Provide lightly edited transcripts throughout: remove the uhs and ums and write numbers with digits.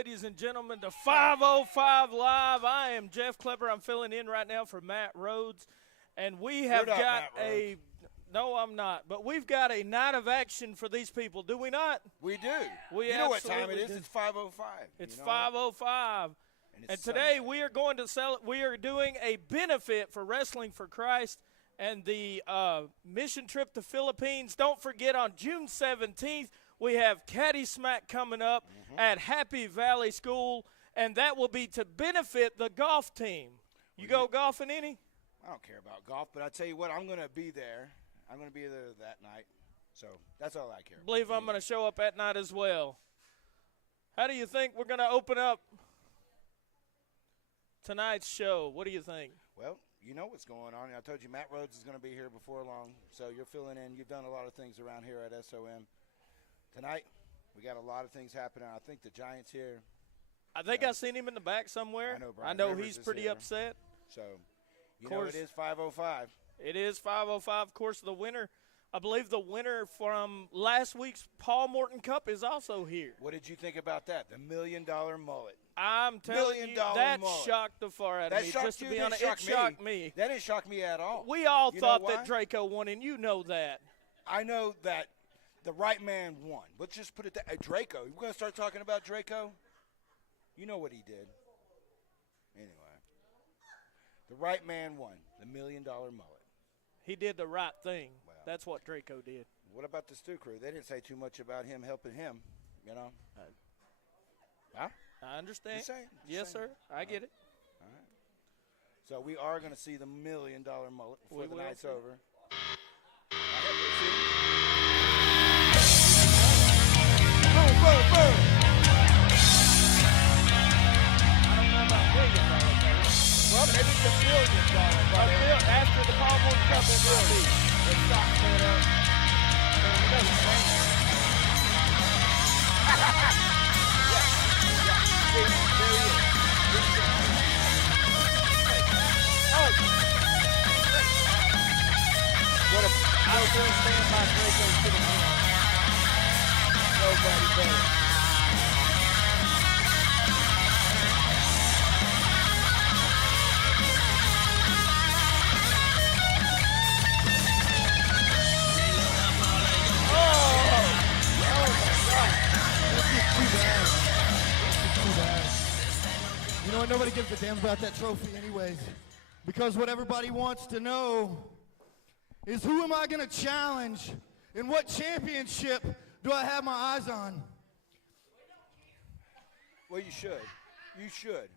ladies and gentlemen, to 505 Live. I am Jeff Klepper. I'm filling in right now for Matt Rhodes. And we have got a – no, I'm not. But we've got a night of action for these people, do we not? We do. We you know what time it is? do. It's 5:05. It's 5:05. And today we are going to we are doing a benefit for Wrestling for Christ and the mission trip to Philippines. Don't forget, on June 17th, we have Caddy Smack coming up at Happy Valley School, and that will be to benefit the golf team. You go golfing any? I don't care about golf, but I tell you what, I'm going to be there. I'm going to be there that night. So that's all I care about. I believe I'm going to show up at night as well. How do you think we're going to open up tonight's show? What do you think? Well, you know what's going on. I told you Matt Rhodes is going to be here before long, so you're filling in. You've done a lot of things around here at SOM. Tonight, we got a lot of things happening. I think the Giants here. I think I seen him in the back somewhere. I know he's pretty upset. So, you know, it is 5:05. It is 5:05. Of course, the winner, I believe the winner from last week's Paul Morton Cup is also here. What did you think about that? The $1 million mullet. I'm telling you, that shocked the far out of me. Just to be honest, it shocked me. That didn't shock me at all. We all thought that Draco won, and you know that. I know that the right man won. Let's just put it that Draco. We're going to start talking about Draco? You know what he did. Anyway, the right man won the $1 million mullet. He did the right thing. Well, that's what Draco did. What about the Stu Crew? They didn't say too much about him helping him, you know. Huh? I understand. Just saying. Yes, sir. I get it. All right. So we are going to see the $1 million mullet before the night's over. Boom, boom, boom. I don't know about $1 million, well, maybe it's $1 billion. After the Paul Morton Cup, it will be. The stock's going up. What if I still stand by Draco to the end? Nobody better. You know what? Nobody gives a damn about that trophy anyways. Because what everybody wants to know is, who am I going to challenge and what championship do I have my eyes on? Well, you should. You should.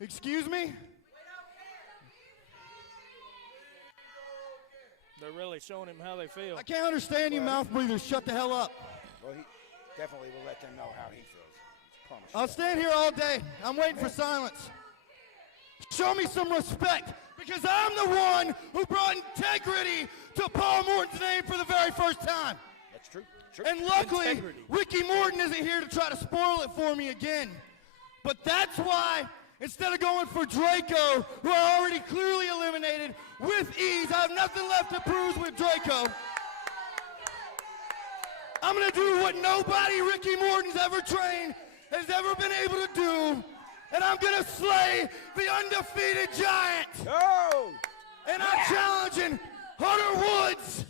Excuse me? They're really showing him how they feel. I can't understand you mouth breathers. Shut the hell up. Well, he definitely will let them know how he feels. I'll stand here all day. I'm waiting for silence. Show me some respect, because I'm the one who brought integrity to Paul Morton's name for the very first time. That's true. And luckily, Ricky Morton isn't here to try to spoil it for me again. But that's why, instead of going for Draco, who I already clearly eliminated with ease, I have nothing left to prove with Draco. I'm going to do what nobody Ricky Morton's ever trained has ever been able to do, and I'm going to slay the undefeated giant. Oh! And I'm challenging Hunter Woods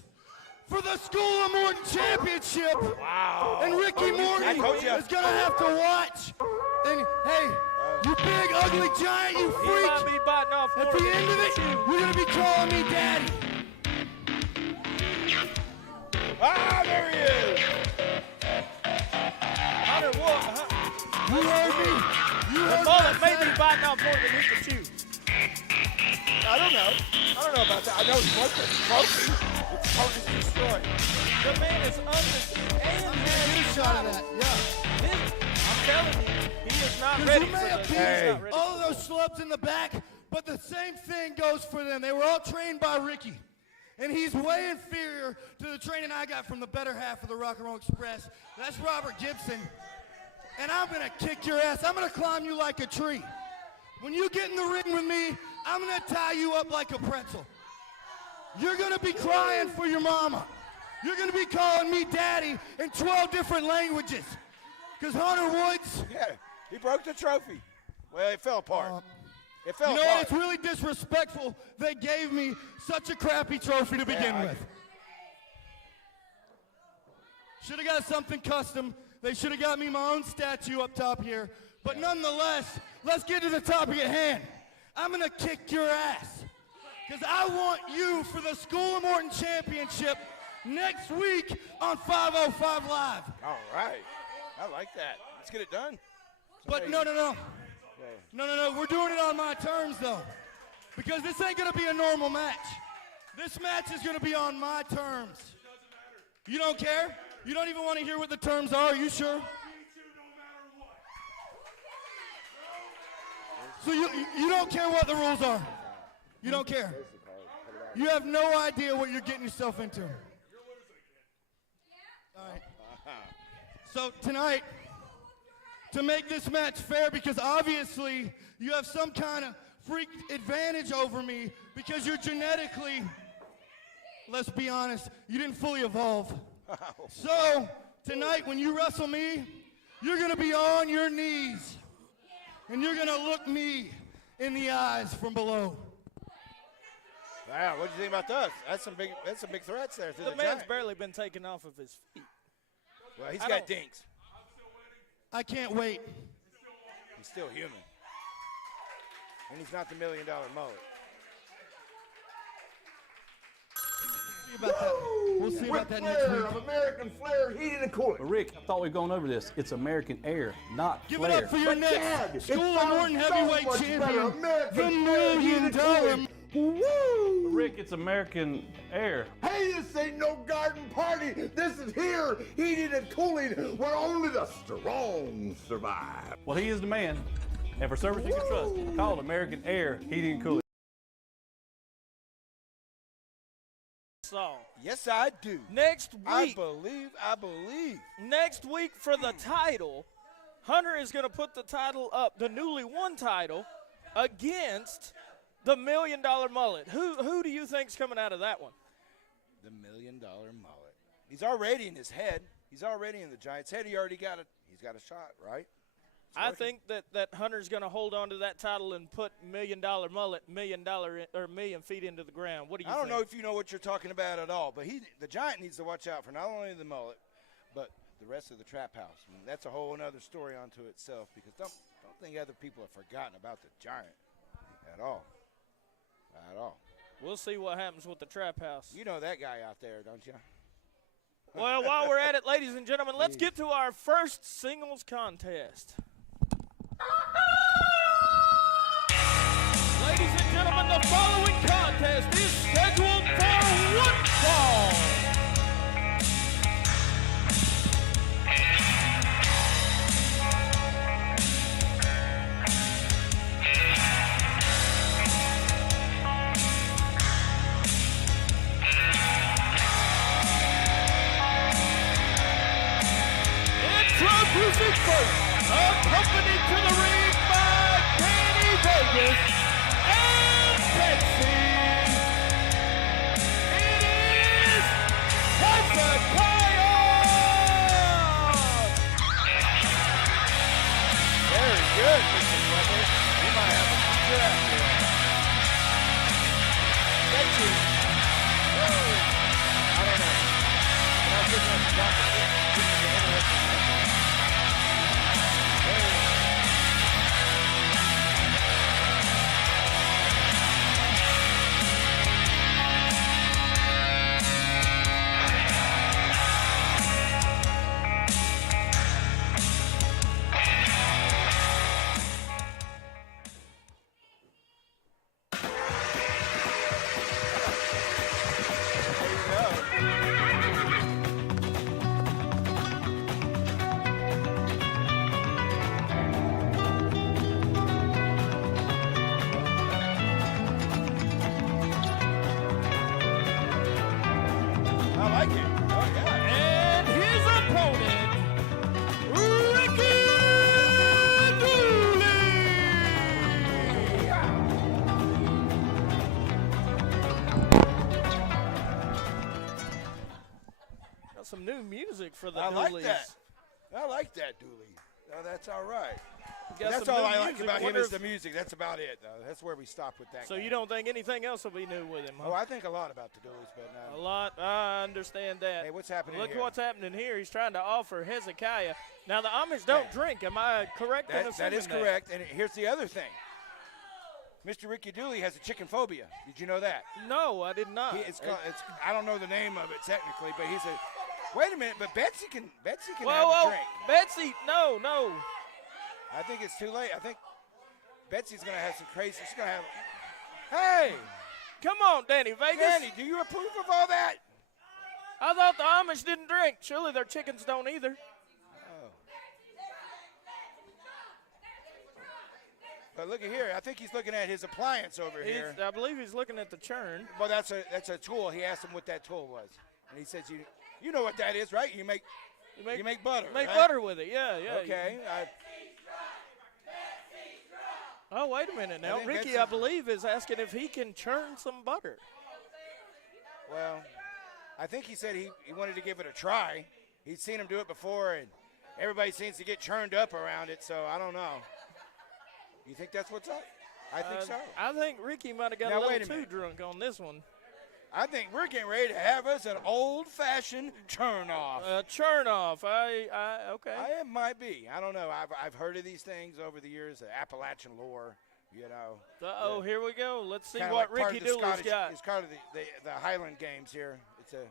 for the School of Morton Championship. Wow. And Ricky Morton is going to have to watch. And, hey, you big, ugly giant, you freak. He might be biting off At the end of it, you're going to be calling me daddy. Ah, there he is. Hunter Woods. You heard me. You The heard mullet me. may be biting off more than he can chew. I don't know about that. I know it's smoking. It's smoking destroyed. The man is undefeated and Get a shot of that, yeah. I'm telling you, he is not Because ready you for may this. appease all of those schlubs in the back, but the same thing goes for them. They were all trained by Ricky. And he's way inferior to the training I got from the better half of the Rock and Roll Express. That's Robert Gibson. And I'm going to kick your ass. I'm going to climb you like a tree. When you get in the ring with me, I'm going to tie you up like a pretzel. You're going to be crying for your mama. You're going to be calling me daddy in 12 different languages. Because Hunter Woods, Yeah, he broke the trophy. Well, it fell apart. It fell you know apart. what? It's really disrespectful. They gave me such a crappy trophy to begin with. Should have got something custom. They should have got me my own statue up top here. But nonetheless, let's get to the topic at hand. I'm going to kick your ass. Because I want you for the School of Morton Championship next week on 505 Live. All right. I like that. Let's get it done. But no. We're doing it on my terms, though. Because this ain't going to be a normal match. This match is going to be on my terms. You don't care? You don't even want to hear what the terms are? Are you sure? So you don't care what the rules are? You don't care? You have no idea what you're getting yourself into. All right. So tonight, to make this match fair, because obviously you have some kind of freak advantage over me because you're genetically, let's be honest, you didn't fully evolve. So tonight when you wrestle me, you're going to be on your knees and you're going to look me in the eyes from below. Wow, what do you think about those? That's some big threats there. To The the man's Giant. barely been taken off of his feet. Well, he's I got don't- dinks. I can't wait. He's still human. And he's not the $1 million mullet. See about that. We'll see about that next week. Of American Flair heating and cooling. Rick, I thought we'd gone over this. It's American Air, not Give Flair. it up for your Dad, next it School of sounds Morton so Heavyweight much better. Champion, American the Flair $1 heating million. and cooling. Woo! Rick, it's American Air. Hey, this ain't no garden party. This is here, heating and cooling, where only the strong survive. Well, he is the man. And for service you can trust, call American Air Heating and Cooling. So Yes, I do. next I week, believe. next week for the title, Hunter is going to put the title up, the newly won title, against the $1 million mullet. Who do you think's coming out of that one? The $1 million mullet. He's already in his head. He's already in the Giant's head. He's got a shot, right? I think that Hunter's going to hold on to that title and put $1 million mullet, $1 million feet into the ground. What do you I think? don't know if you know what you're talking about at all, but the Giant needs to watch out for not only the mullet, but the rest of the trap house. I mean, that's a whole other story unto itself, because don't think other people have forgotten about the Giant at all. At all. We'll see what happens with the trap house. You know that guy out there, don't you? Well, while we're at it, ladies and gentlemen, let's get to our first singles contest. Ladies and gentlemen, the following contest is scheduled for one fall. Introducing first, accompanied to the ring by Danny Vegas and Betsy. It is Hezekiah. Very good, Mr. Butler. You might have a future after that. Thank you. I don't know. But I was looking at the document. This is an interesting number. I like it. Oh, yeah. And his opponent, Ricky Dooley. Got some new music for the I like Dooleys. that. I like that, Dooley. That's all right. Got That's some all new I like music. about him Wonder is if- the music. That's about it, though. That's where we stop with that So guy. you don't think anything else will be new with him, huh? Oh, I think a lot about the Dooleys, but A lot. I understand that. Hey, what's happening Look here? what's happening here. He's trying to offer Hezekiah. Now, the Amish don't drink. Am I correct in that assuming is correct. And here's the other thing. Mr. Ricky Dooley has a chicken phobia. Did you know that? No, I did not. I don't know the name of it technically, but he's a. Wait a minute, but Betsy can Whoa, have whoa, a drink. Betsy, no. I think it's too late. I think Betsy's gonna have some crazy. She's gonna have. Hey, Come on, Danny Vegas. Danny, do you approve of all that? I thought the Amish didn't drink. Surely their chickens don't either. But look at here. I think he's looking at his appliance over here. I believe he's looking at the churn. Well, that's a tool. He asked him what that tool was, and he says, "You know what that is, right? You make butter. Make right? butter with it. Yeah. Okay. Oh, wait a minute now. think Ricky, Betsy- I believe, is asking if he can churn some butter. Well, I think he said he wanted to give it a try. He's seen him do it before, and everybody seems to get churned up around it. So I don't know. You think that's what's up? I think so. I think Ricky might have got Now, a wait little a too minute. drunk on this one. I think we're getting ready to have us an old-fashioned turn-off. Churn off. Okay. It might be. I don't know. I've heard of these things over the years, the Appalachian lore, you know. Here we go. Let's see Kinda what like part Ricky of the Dooley's Scottish- got. It's kind of the Highland Games here. It's a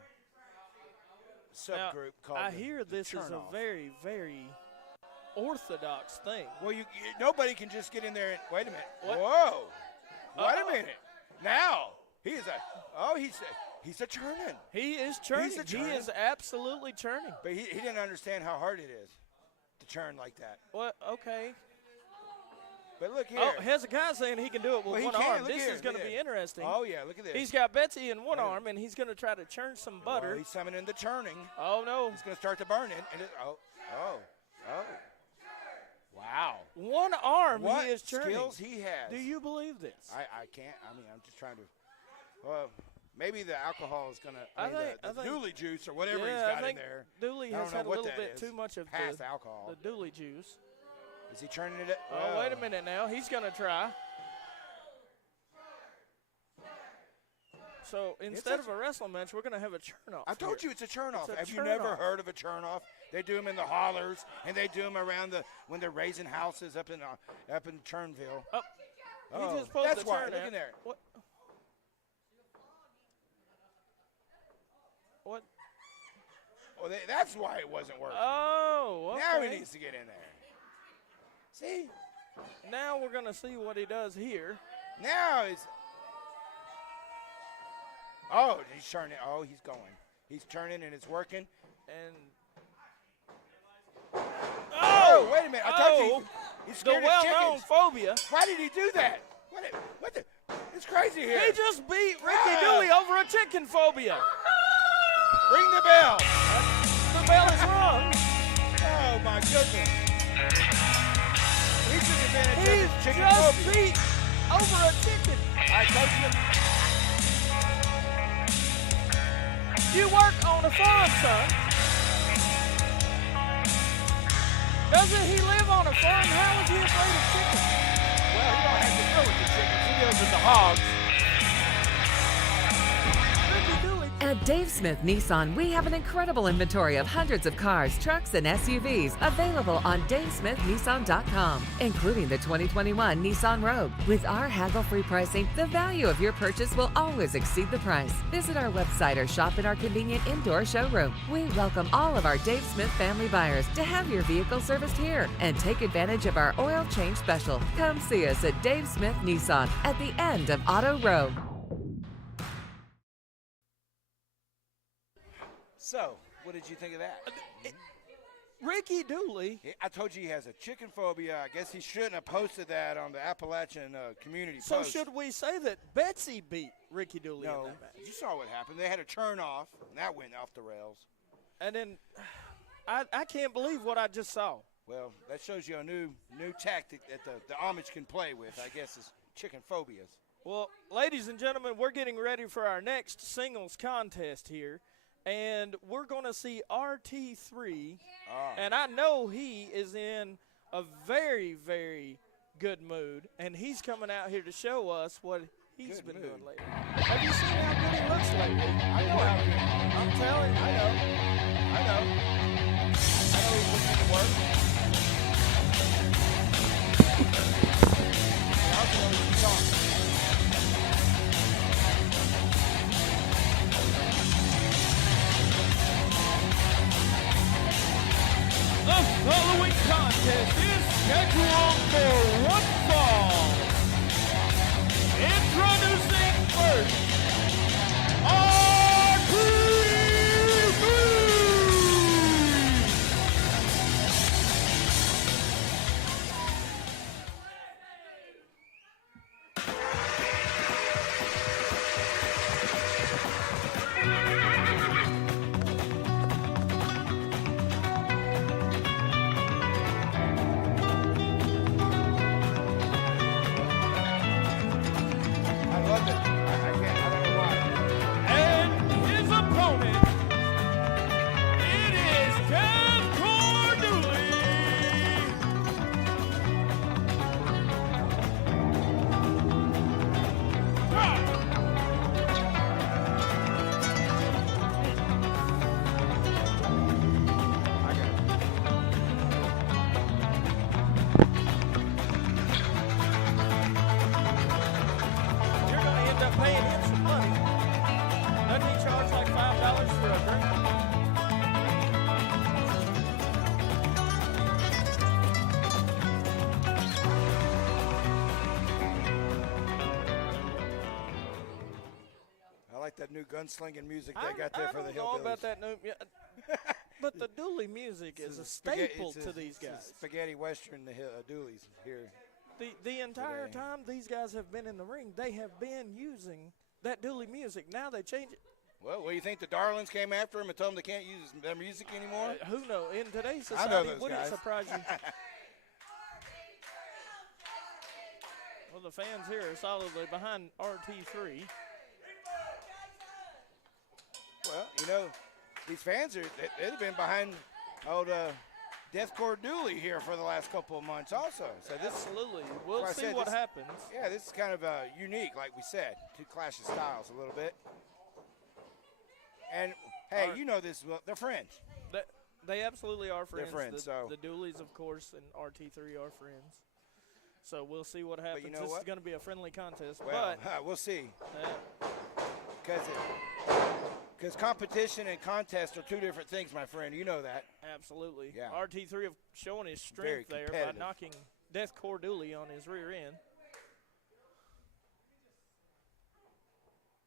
Now, subgroup called I the- hear the this is a turn-off. very, very orthodox thing. Well, nobody can just get in there and wait a minute. What? Whoa! Wait Uh-oh. a minute. Now he's a churning. He is churning. He's a He churning. is absolutely churning. But he didn't understand how hard it is to churn like that. What? Okay. But look here. Oh, Hezekiah's saying he can do it with Well, he one can. arm. Look This here. is going to Look be at it. interesting. Oh yeah, look at this. He's got Betsy in one Look at arm, and he's going to try to churn some Well, butter. he's summoning the churning. Oh, no. He's going to start to burn it. And wow. One arm What he is churning. skills he has. Do you believe this? I can't. I mean, I'm just trying to. Well, maybe the alcohol is gonna. I the think- Dooley juice or whatever yeah, he's I got in think there. Dooley I has don't know had a what little that bit is. too much of Past the alcohol. Dooley juice. Is he churning it? Oh, wait a minute now. He's going to try. So instead of a wrestling match, we're going to have a churn-off. I told you it's a churn off. It's a Have you never churn-off. heard of a churn off? They do them in the hollers, and they do them around when they're raising houses up in Turnville. Oh, Oh, he just pulled that's the why. turn Look out. in there. What? What? Well, that's why it wasn't working. Oh, okay. Now he needs to get in there. See? Now we're going to see what he does here. Now he's. Oh, he's turning. Oh, he's going. He's turning and it's working. And Oh, wait a minute. I told you. He's the scared of well-known chickens. phobia. Why did he do that? What the? It's crazy here. He just beat Ricky Ah. Dooley over a chicken phobia. Ring the bell. The bell is rung. Oh, my goodness. He took advantage of He his chicken just phobia. beat over a chicken. I told you. You work on a farm, son. Doesn't he live on a farm? How is he afraid of chickens? Well, he don't have to deal with the chickens. He deals with the hogs. Ricky Dooley. At Dave Smith Nissan, we have an incredible inventory of hundreds of cars, trucks, and SUVs available on DaveSmithNissan.com, including the 2021 Nissan Rogue. With our haggle-free pricing, the value of your purchase will always exceed the price. Visit our website or shop in our convenient indoor showroom. We welcome all of our Dave Smith family buyers to have your vehicle serviced here and take advantage of our oil change special. Come see us at Dave Smith Nissan at the end of Auto Row. So, what did you think of that? Ricky Dooley. I told you he has a chicken phobia. I guess he shouldn't have posted that on the Appalachian community So post. should we say that Betsy beat Ricky Dooley in No, that match? you saw what happened. They had a turn off, and that went off the rails. And then I can't believe what I just saw. Well, that shows you a new tactic that the Amish can play with, I guess, is chicken phobias. Well, ladies and gentlemen, we're getting ready for our next singles contest here. and we're going to see RT3. Ah. And I know he is in a very, very good mood, and he's coming out here to show us what he's been doing lately. Have you seen how good he looks lately? I know how he is. I'm telling you. I know he's putting in the work. I also know he's talking. The following contest is scheduled for one fall. Introducing first, RT3! I love it. I don't know why. And his opponent, it is Deathcore Dooley. I got it. You're going to end up paying him some money. Doesn't he charge like $5 for a drink? I like that new gunslinging music they got there I for the don't know hillbillies. about that new, but the Dooley music is a staple to these guys. Spaghetti Western, the Dooleys here. The entire today. time these guys have been in the ring, they have been using that Dooley music. Now they change it. Well, what do you think? The Darlings came after him and told them they can't use their music anymore? Who knows? In today's I know society, those wouldn't it guys. surprise you? Well, the fans here are solidly behind RT3. Well, you know, these fans they've been behind old Deathcore Dooley here for the last couple of months also. So this, Absolutely. We'll like I see said, what this- happens. yeah, this is kind of unique, like we said. Two clash of styles a little bit. And, hey, you know this, well, they're friends. They absolutely are friends. friends, so- The Dooleys, of course, and RT3 are friends. So we'll see what happens. you know this what? is going to be a friendly contest. Well, but we'll see. uh, Because competition and contest are two different things, my friend. You know that. absolutely. Yeah. RT3 have shown his Very strength there by competitive. knocking Deathcore Dooley on his rear end.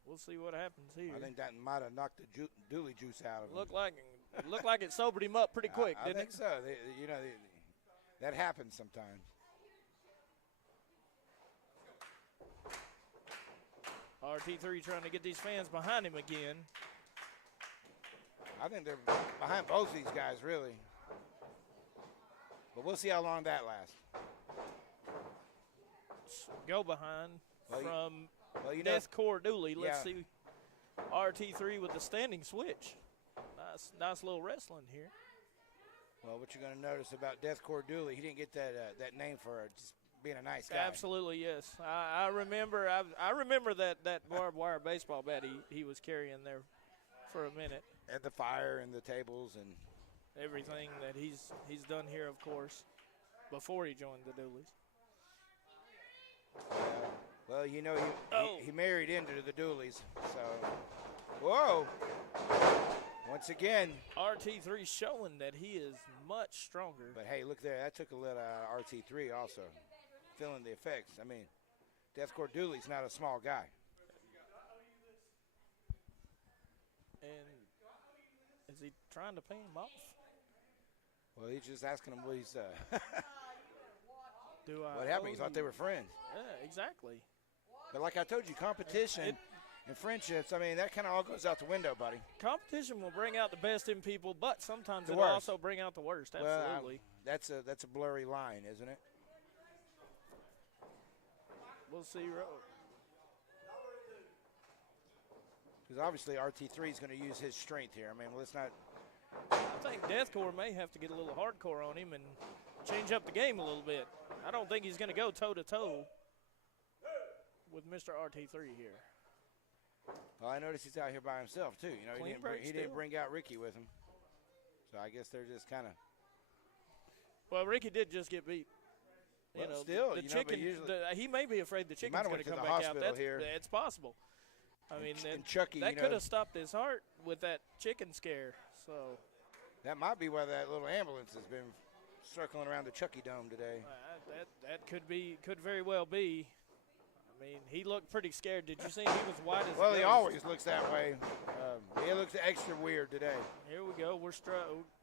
We'll see what happens here. I think that might have knocked the Dooley juice out of him. Looked like it sobered him up pretty quick, I didn't think it? so. That happens sometimes. RT3 trying to get these fans behind him again. I think they're behind both these guys, really. But we'll see how long that lasts. Go behind Well, from you know, Deathcore Dooley. Let's Yeah. see RT3 with the standing switch. Nice little wrestling here. well, what you're going to notice about Deathcore Dooley, he didn't get that name for just being a nice guy. Absolutely, yes. I remember. I remember that barbed wire baseball bat he was carrying there for a minute. And the fire and the tables and Everything that he's done here, of course, before he joined the Dooleys. well, you know, Oh. he married into the Dooleys. So, whoa! Once again, RT3 showing that he is much stronger. but hey, look there. That took a little RT3 also, feeling the effects. I mean, Deathcore Dooley's not a small guy. And is he trying to pay him off? Well, he's just asking him what he's. Do I What happened? He owe thought they you- were friends. Yeah, exactly. But like I told you, competition and friendships, I mean, that kind of all goes out the window, buddy. Competition will bring out the best in people, but sometimes The it'll worst. also bring out the worst. Well, Absolutely. that's a blurry line, isn't it? We'll see. Because obviously RT3 is going to use his strength here. I mean, let's not. I think Deathcore may have to get a little hardcore on him and change up the game a little bit. I don't think he's going to go toe-to-toe with Mr. RT3 here. Well, I noticed he's out here by himself, too. You know, he didn't bring out Ricky with him. So I guess they're just kind of. Well, Ricky did just get beat. Well, you know, still, the chicken. He may be afraid the chicken's going to come back out. It's possible. I mean, Chucky, that could have stopped his heart with that chicken scare. So that might be why that little ambulance has been circling around the Chucky Dome today. That could very well be. I mean, he looked pretty scared. Did you see him? He was white as a Well, he ghost. always looks that way. He looks extra weird today. Here we go. We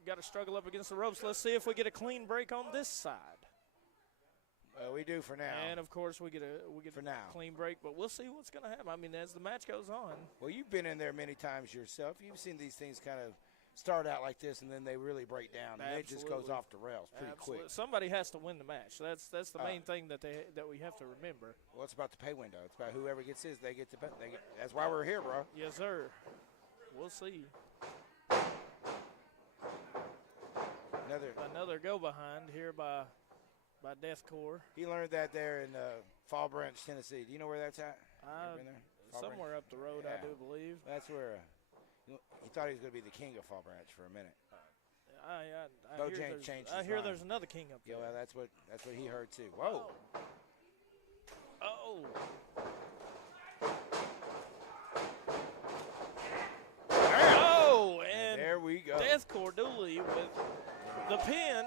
got to struggle up against the ropes. Let's see if we get a clean break on this side. We do for now. And of course we get a clean break, but we'll see what's going to happen. I mean, as the match goes on. Well, you've been in there many times yourself. You've seen these things kind of start out like this, and then they really break down, and it just goes off the rails pretty quick. Somebody has to win the match. That's the main thing that we have to remember. Well, it's about the pay window. It's about whoever gets his, they get the pay. That's why we're here, bro. Yes, sir. We'll see. Another go behind here by Deathcore. He learned that there in Fall Branch, Tennessee. Do you know where that's at? Somewhere up the road, I do believe. That's where he thought he was going to be the king of Fall Branch for a minute. I hear there's another king up there. Yeah, well, that's what he heard too. Whoa. Oh. Oh, and there we go. Deathcore Dooley with the pin.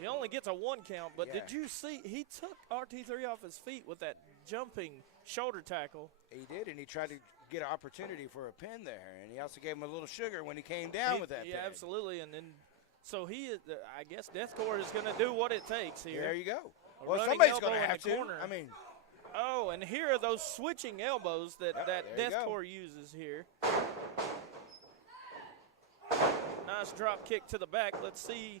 He only gets a 1 count, but did you see he took RT3 off his feet with that jumping shoulder tackle? He did, and he tried to get an opportunity for a pin there, and he also gave him a little sugar when he came down with that pin. Yeah, absolutely, and then so I guess Deathcore is going to do what it takes here. There you go. Well, somebody's going to have to. Corner. I mean. Oh, and here are those switching elbows that Deathcore uses here. Nice drop kick to the back. Let's see.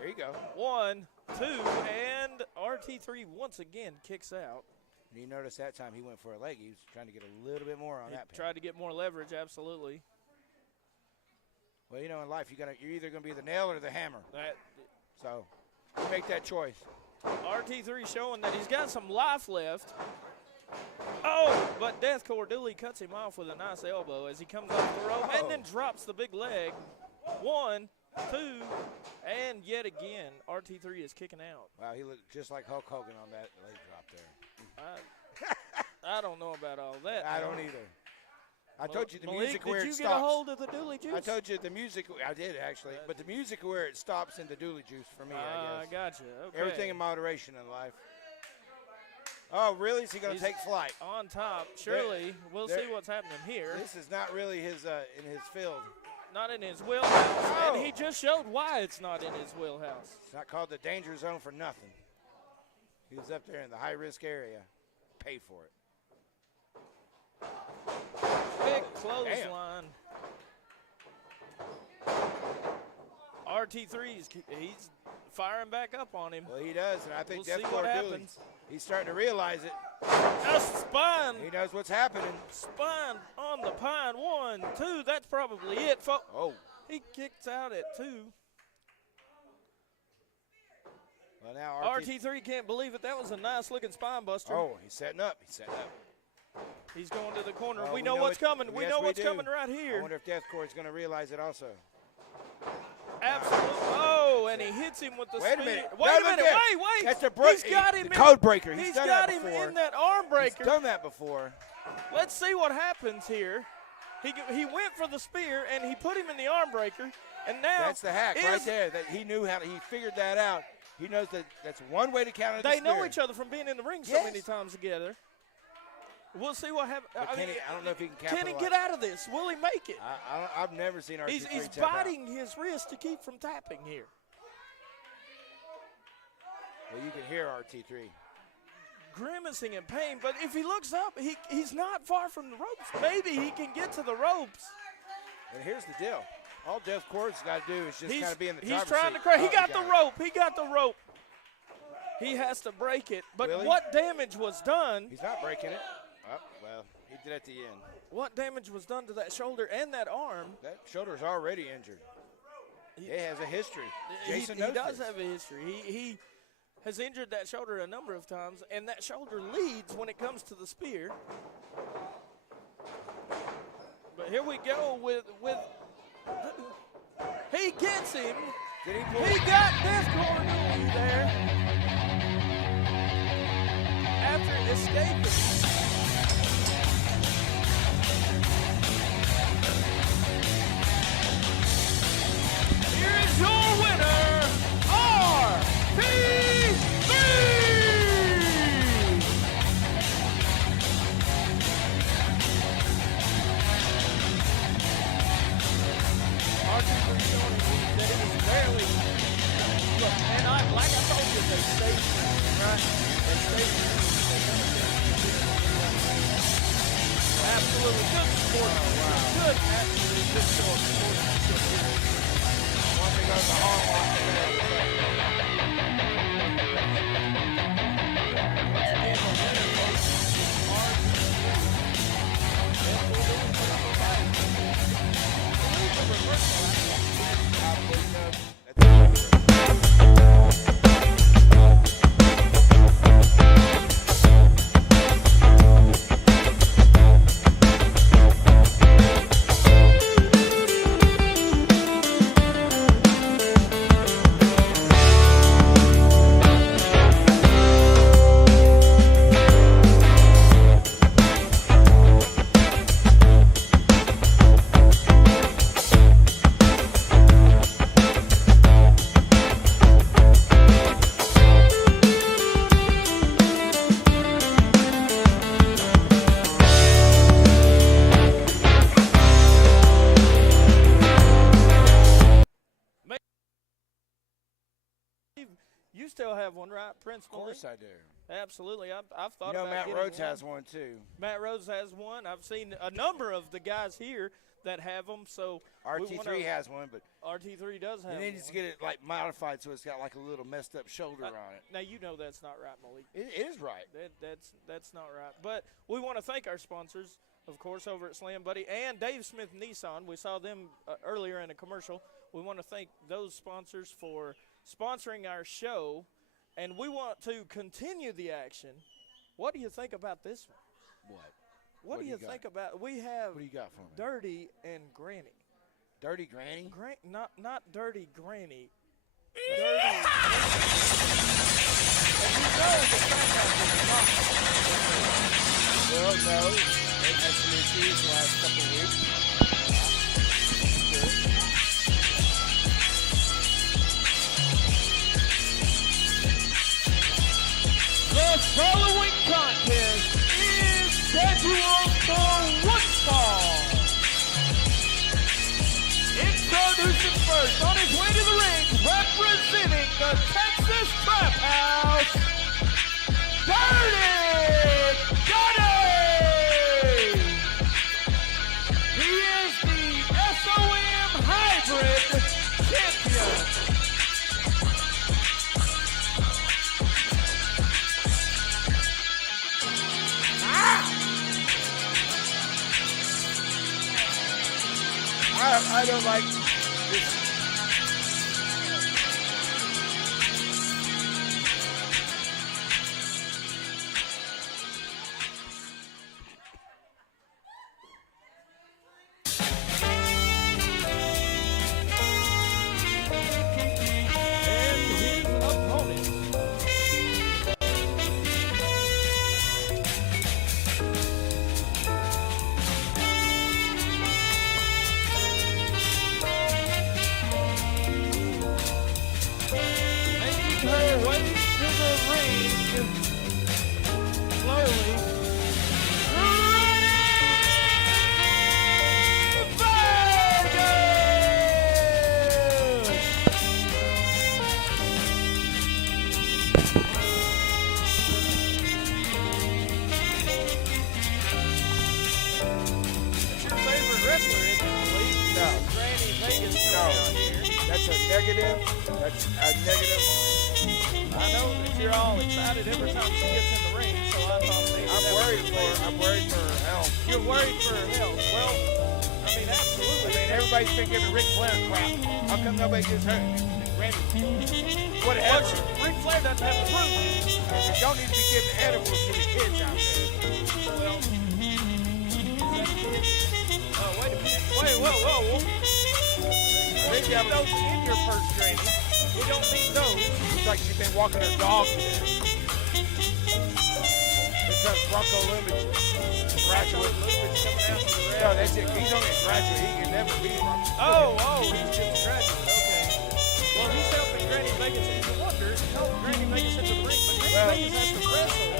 There you go. 1, 2, and RT3 once again kicks out. And you notice that time he went for a leg. He was trying to get a little bit more on that pin. Tried to get more leverage, absolutely. Well, you know, in life, you're either going to be the nail or the hammer. So you make that choice. RT3 showing that he's got some life left. Oh, but Deathcore Dooley cuts him off with a nice elbow as he comes off the rope and then drops the big leg. 1, 2, and yet again, RT3 is kicking out. Wow, he looked just like Hulk Hogan on that leg drop there. I don't know about all that. I don't either. I told you the music where it stops. Did you get a hold of the Dooley juice? I told you the music. I did, actually. But the music where it stops in the Dooley juice for me, I guess. Gotcha. Okay. Everything in moderation in life. Oh, really? Is he going to take flight? On top. Surely. We'll see what's happening here. This is not really in his field. Not in his wheelhouse. Oh. And he just showed why it's not in his wheelhouse. It's not called the danger zone for nothing. He was up there in the high-risk area. Pay for it. Big clothesline. RT3, he's firing back up on him. Well, he does, and I think we'll Deathcore Dooley, he's starting to realize it. A spine. He knows what's happening. Spine on the pine. 1, 2. That's probably it, folks. Oh. He kicks out at 2. Well, now RT3 can't believe it. That was a nice-looking spine buster. Oh, he's setting up. He's going to the corner. We know what's coming. We know what's coming right here. I wonder if Deathcore is going to realize it also. Absolutely. Oh, and he hits him with the Wait a minute. Wait a minute. Wait. That's the he's got him code breaker. He's got him in that arm breaker. He's done that before. Let's see what happens here. He went for the spear, and he put him in the arm breaker. And now that's the hack right there. That he knew how. He figured that out. He knows that that's one way to counter the spear. They know each other from being in the ring so many times together. We'll see what happens. I don't know if he can capitalize. Can he get out of this? Will he make it? I've never seen RT3 He's tap biting his wrist to keep from tapping here. Well, you can hear RT3. Grimacing in pain, but if he looks up, he's not far from the ropes. Maybe he can get to the ropes. And here's the deal. All Deathcore's got to do is just kind of be in the driver's seat. He's trying to crash. He got the rope. He got the rope. He has to break it. But what damage was done? He's not breaking it. Oh, well, he inflicted at the end. What damage was done to that shoulder and that arm? That shoulder's already injured. It has a history. Jason He knows does this. have a history. He has injured that shoulder a number of times, and that shoulder leads when it comes to the spear. But here we go with he gets him. Did he pull? He got Deathcore Dooley there after escaping. Here is your winner, RP3! RP3 showing that it was barely. Look, and like I told you, they stayed, right? They stayed. Absolutely good sport. Good, absolutely good sport. One thing on the hallmark there. Once again, the winner was You still have one, right, Prince? Of course I do. Absolutely. I've thought You know, about Matt getting Rhodes one. has one too. Matt Rhodes has one. I've seen a number of the guys here that have them. So RT3 has one, but RT3 does have he one. needs to get it like modified so it's got like a little messed up shoulder on it. Now you know that's not right, Malik. It is right. That's not right. But we want to thank our sponsors, of course, over at Slam Buddy and Dave Smith Nissan. We saw them earlier in a commercial. We want to thank those sponsors for sponsoring our show, and we want to continue the action. What do you think about this one? What do you think about? We have What do you got for me? Dirty and Granny. Dirty Granny? Not Dirty Granny. Dirty. And you know the SmackDown is not. Well, no. They've had some issues the last couple of weeks. The following contest is scheduled for one fall. Introducing first on his way to the ring, representing the Texas Trap House, Dirty Johnny! He is the SOM Hybrid Champion. I don't like this. And his opponent. Making her way to the ring slowly. That's your favorite wrestler, isn't it, Malik? No. Granny Vegas No. coming out here. That's a negative. That's a negative. I know that you're all excited every time she gets in the ring, so I thought maybe I'm worried for her health. You're worried for her health. Well, I mean, absolutely. I mean, everybody's been giving Ric Flair crap. How come nobody gets hurt? Whatever. Ric Flair doesn't have the proof. You don't need to be giving edibles to the kids out there. Well, oh, wait a minute. Wait, whoa. Maybe have those in your purse, Granny. We don't need those. Looks like she's been walking her dog today. Because Bronco Loomis graduate. No, that's it. He's only a graduate. He can never be one. Oh, he's just a graduate. Okay. Well, he's helping Granny Vegas into wonder. Help Granny Vegas into the ring, but Granny Vegas has to wrestle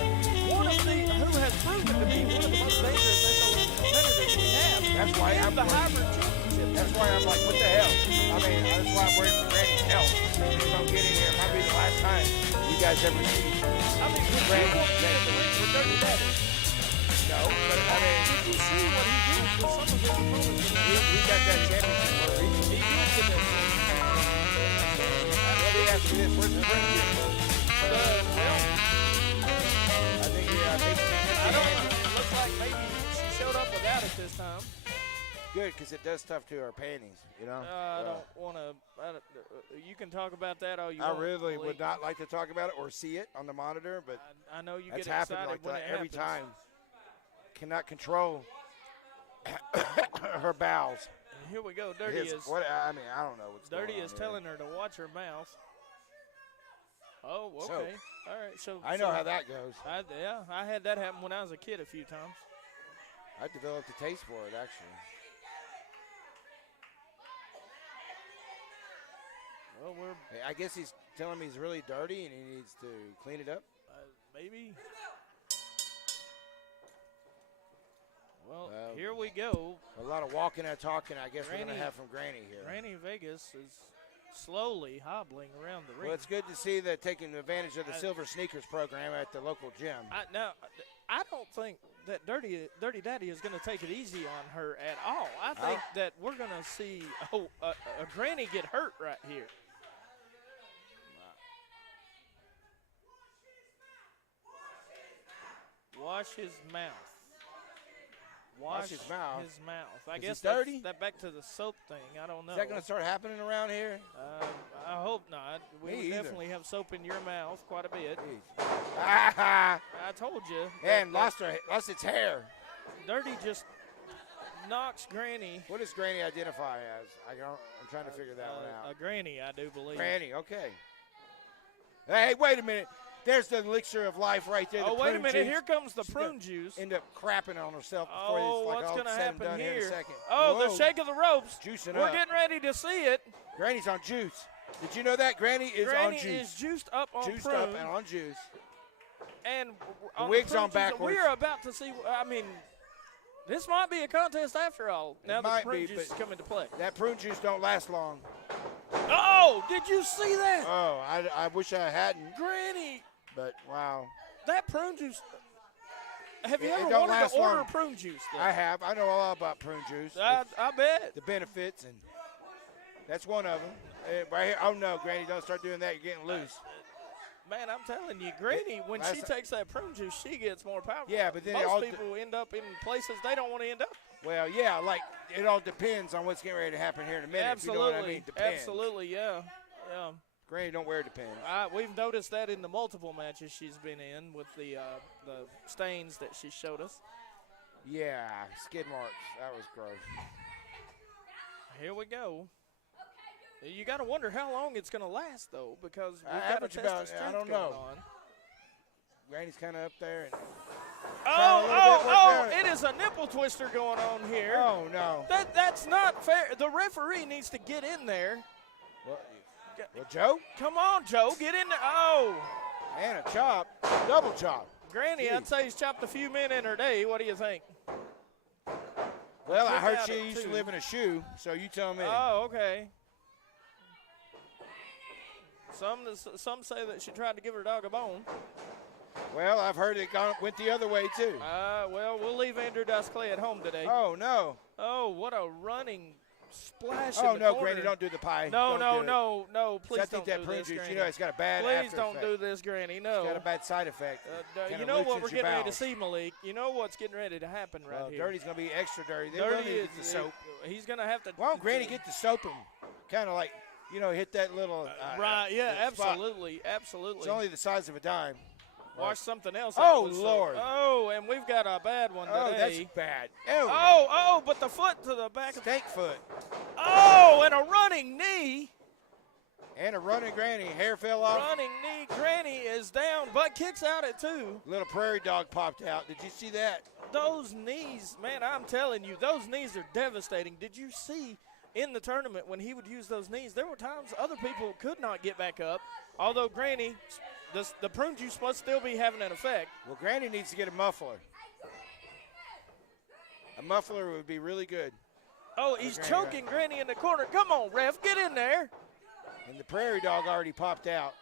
one of the who has proven to be one of the most dangerous SOS competitors we have. That's why I'm the hybrid championship. That's why I'm like, what the hell? I mean, that's why I'm worried for Granny's health. If you don't get in here, it might be the last time you guys ever see. I mean, did you want to get in the ring with Dirty Daddy? No, but I mean, did you see what he did with some of his opponents? He got that championship for a reason. He did get that championship. Let me ask you this: where's the ring here? Well, I think I don't know. It looks like maybe she showed up without it this time. Good, because it does stuff to her panties, you know. I don't want to. You can talk about that all you I want. really would not like to talk about it or see it on the monitor, but I know you that's get happened excited like when that it every happens. time. Cannot control her bowels. Here we go. Dirty is. What I mean, I don't know what's Dirty going on is here. telling her to watch her mouth. Oh, okay. So, all right. So I know how that goes. I had that happen when I was a kid a few times. I developed a taste for it, actually. Well, I guess he's telling me he's really dirty and he needs to clean it up. Maybe. Well, here we go. A lot of walking and talking, I guess, we're going Granny- to have from Granny here. Granny Vegas is slowly hobbling around the ring. Well, it's good to see that taking advantage of the Silver Sneakers program at the local gym. I don't think that Dirty Daddy is going to take it easy on her at all. I think that we're going to see a Granny get hurt right here. Wash his mouth. Wash his mouth? His mouth. I Is guess he dirty? That back to the soap thing. I don't know. Is that going to start happening around here? I hope not. We Me would either. definitely have soap in your mouth quite a bit. Ah! I told you. And lost its hair. Dirty just knocks Granny. What does Granny identify as? I'm trying to figure that one out. A Granny, I do believe. Granny, okay. Hey, wait a minute. There's the elixir of life right there. Oh, the wait a prune minute. juice. Here comes the She's prune gonna juice. End up crapping on herself before Oh, it's like what's all going to said and happen done here in here? a second. Oh, Whoa. the shake of the ropes. Juicing We're up. getting ready to see it. Granny's on juice. Did you know that? Granny is Granny on juice. is juiced up on Juiced prune. up and on juice. And The on wig's prune on juice, backwards. We're about to see. I mean, this might be a contest after all. Now the might prune be, juice is but- coming to play. That prune juice don't last long. Oh, did you see that? Oh, I wish I hadn't. Granny, But, wow. that prune juice. Have you It ever don't wanted last to order long. prune juice? Though? I have. I know all about prune juice. I bet. The benefits, and that's one of them. Right here. Oh, no, Granny, don't start doing that. You're getting loose. Man, I'm telling you, Granny, when she Last- takes that prune juice, she gets more powerful. Yeah, but then it most all people end up in places they don't want to end up. Well, yeah, like it all depends on what's getting ready to happen here in a minute. Absolutely, If you know what I mean? Depends. absolutely, yeah. Granny don't wear depends. We've noticed that in the multiple matches she's been in with the stains that she showed us. Yeah, skid marks. That was gross. Here we go. You got to wonder how long it's going to last, though, because we've I got to average test about- the strength I don't going know. on. Granny's kind of up there. And Oh, it is a nipple twister going on here. Oh, no. That's not fair. The referee needs to get in there. Well, Joe? Come on, Joe, get in there. Oh. And a chop. Double chop. Granny, I'd say he's chopped a few men in her day. What do you think? Well, I Kick heard out she at used to 2. live in a shoe, so you tell me. Oh, okay. Some say that she tried to give her dog a bone. Well, I've heard it went the other way, too. Well, we'll leave Andrew Dice Clay at home today. Oh, no. Oh, what a running splash Oh, in the no, corner. Granny, don't do the pie. No, Don't do it. no, please I think don't that do prune this, juice, Granny. you know, it's got a bad Please after don't effect. do this, Granny. No. It's got a bad side effect. You Kinda know what we're loosens your getting ready to bowels. see, Malik. You know what's getting ready to happen right Well, here. Dirty's going to be extra dirty. They Dirty will need to is get the soap. He's going to have to. Why don't Granny get the soap and kind of like, you know, hit that little right, yeah, that spot. absolutely. It's only the size of a dime. Wash something else Oh, out with soap. Lord. Oh, and we've got a bad one Oh, that's today. bad. Oh, but the foot to the back. Steak foot. Oh, and a running knee. And a running Granny. Hair fell off. Running knee. Granny is down, but kicks out at 2. Little prairie dog popped out. Did you see that? Those knees, man, I'm telling you, those knees are devastating. Did you see in the tournament when he would use those knees, there were times other people could not get back up, although Granny, the prune juice must still be having an effect. Well, Granny needs to get a muffler. A muffler would be really good. Oh, he's choking Granny in the corner. Come on, ref, get in there. And the prairie dog already popped out.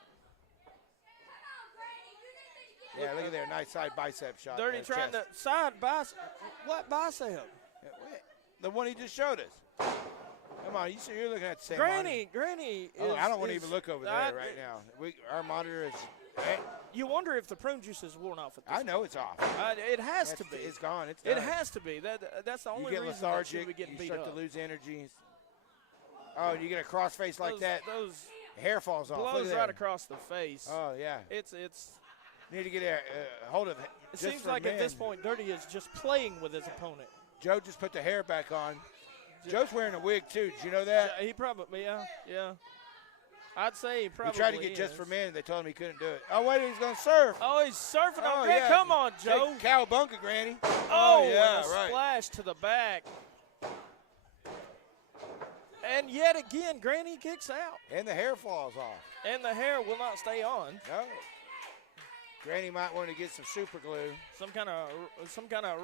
Yeah, look at there. Nice side bicep shot. Dirty trying chest. to side bicep. What bicep? The one he just showed us. Come on, you're looking at the same Granny monitor. is. Oh, I don't want to even look over there I- right now. Our monitor is. You wonder if the prune juice is worn off at this I know it's off. It has to be. It's gone. It's done. It has to be. That's the You only get reason that should lethargic. be getting You beat start up. to lose energy. Oh, you get a cross face like that. Those Hair falls off. Look blows at right that. across the face. Oh yeah. It's. Need to get a hold of it. It just seems for like at this men. point, Dirty is just playing with his opponent. Joe just put the hair back on. Joe's wearing a wig too. Did you know that? He probably, yeah. I'd say he probably He tried to get just is. for men, and they told him he couldn't do it. Oh, wait, he's going to surf. Oh, he's surfing on Oh, Granny. yeah. Come on, Joe. Take cowabunga, Granny. Oh, yeah, and a right. splash to the back. And yet again, Granny kicks out. And the hair falls off. And the hair will not stay on. No. Granny might want to get some super glue. Some kind of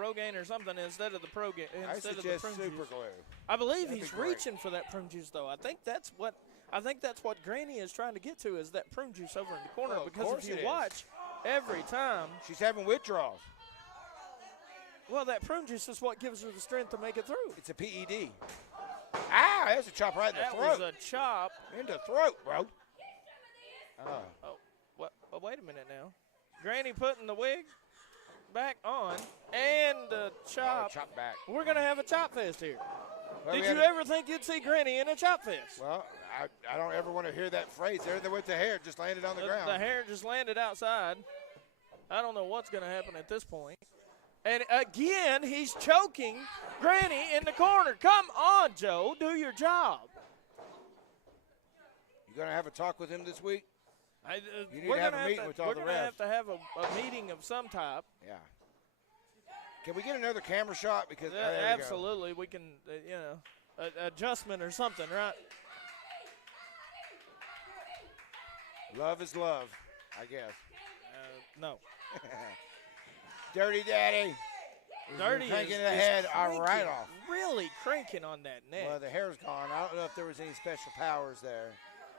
Rogaine or something instead of the I instead of the suggest prune super juice. glue. I believe That'd he's be great. reaching for that prune juice, though. I think that's what Granny is trying to get to, is that prune juice over in the corner. Well, of because course if you it is. watch every time, She's having withdrawals. well, that prune juice is what gives her the strength to make it through. It's a PED. Ah, that's a chop right in the That throat. was a chop. In the throat, bro. Oh. Oh, what? Oh, wait a minute now. Granny putting the wig back on and the chop. Chop back. We're going to have a chop fest here. Well, Did we you had a- ever think you'd see Granny in a chop fest? Well, I don't ever want to hear that phrase there. With the hair just landed on the ground. The hair just landed outside. I don't know what's going to happen at this point. And again, he's choking Granny in the corner. Come on, Joe. Do your job. You going to have a talk with him this week? You need We're to have gonna a meeting with all we're the gonna refs. have to have a meeting of some type. Yeah. Can we get another camera shot? Because there we go. Absolutely. We can, adjustment or something, right? Love is love, I guess. No. Dirty Daddy. Dirty is cranking the head cranking, right off. Really cranking on that neck. Well, the hair's gone. I don't know if there was any special powers there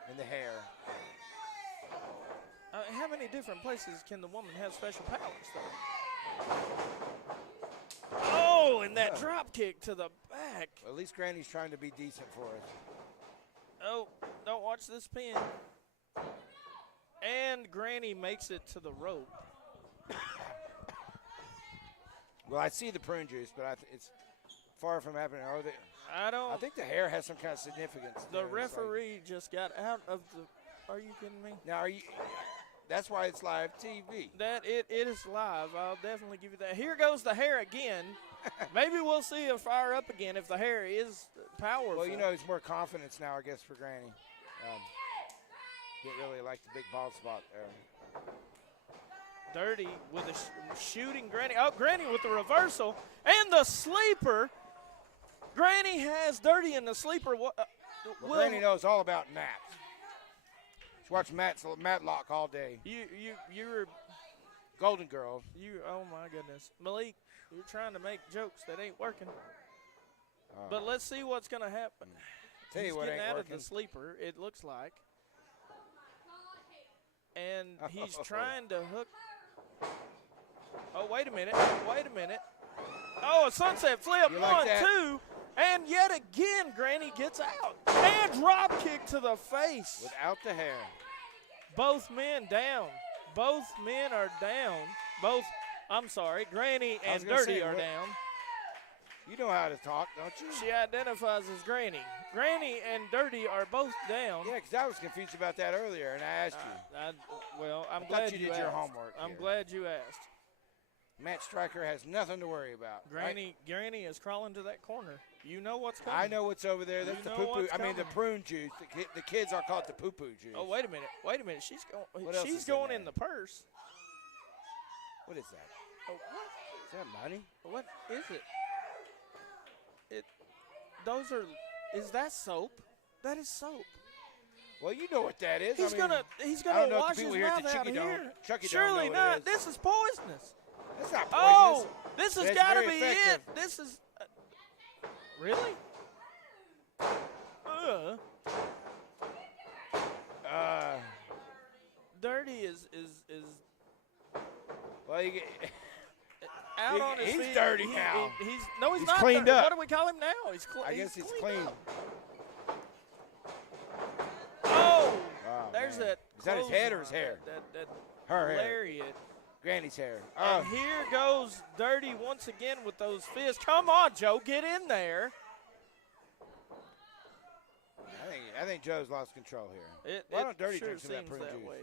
in the hair. How many different places can the woman have special powers, though? Oh, and that drop kick to the back. Well, at least Granny's trying to be decent for us. Oh, don't watch this pin. And Granny makes it to the rope. Well, I see the prune juice, but it's far from happening. I think the hair has some kind of significance. The there. It's like- referee just got out of the. Are you kidding me? now, that's why it's live TV. That it is live. I'll definitely give you that. Here goes the hair again. Maybe we'll see a fire up again if the hair is powerful. Well, it's more confidence now, I guess, for Granny. Didn't really like the big bald spot there. Dirty with a shooting Granny. Oh, Granny with the reversal and the sleeper. Granny has Dirty in the sleeper. Granny knows all about naps. She watched Matlock all day. You're Golden Girls. oh my goodness, Malik, you're trying to make jokes that ain't working. But let's see what's gonna happen. Tell He's you what getting ain't out working. of the sleeper, it looks like. And he's trying to hook. Oh, wait a minute. Oh, a sunset flip. You like 1, that? 2. And yet again, Granny gets out. And drop kick to the face. Without the hair. Both men down. Both men are down. Granny and Dirty are down. You know how to talk, don't you? She identifies as Granny. Granny and Dirty are both down. Yeah, because I was confused about that earlier, and I asked you. I'm I glad thought you did asked. your homework I'm here. glad you asked. Matt Stryker has nothing to worry about. Granny is crawling to that corner. You know what's coming. I know what's over there. That's the poo-poo. The coming. prune juice. The kids are called the poo-poo juice. Oh, wait a minute. She's going. What else She's is going in in the purse. What is that? Oh, Is that money? what is it? Is that soap? That is soap. Well, you know what that is. He's I mean, gonna wash his mouth out here. Surely not. This is poisonous. It's not poisonous. Oh, this has It's got to very be effective. it. This is really. Dirty is Well, out on his he's feet. dirty now. He's He's not cleaned dirty. up. What do we call him now? I guess he's clean. up. Oh, there's man. that. Is that his head or his clothesline, hair? That Her hair. lariat. Granny's hair. And here goes Dirty once again with those fists. Come on, Joe, get in there. I think Joe's lost control here. It Why don't Dirty sure drink some of that seems prune that juice? way.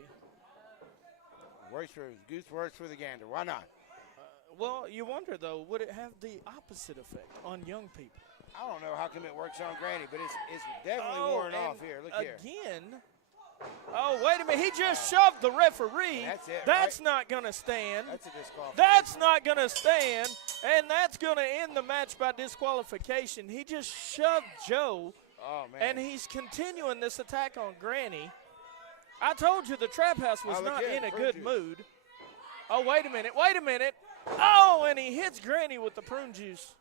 Goose works for the gander. Why not? Well, you wonder, though, would it have the opposite effect on young people? I don't know how come it works on Granny, but it's definitely worn off here. Look here. Again. Oh, wait a minute. He just shoved the referee. That's it, That's right? not going to stand. That's a disqualification. That's not going to stand. And that's going to end the match by disqualification. He just shoved Joe. Oh, man. And he's continuing this attack on Granny. I told you the Trap House was look not here, in a prune good juice. mood. Oh, wait a minute. Oh, and he hits Granny with the prune juice.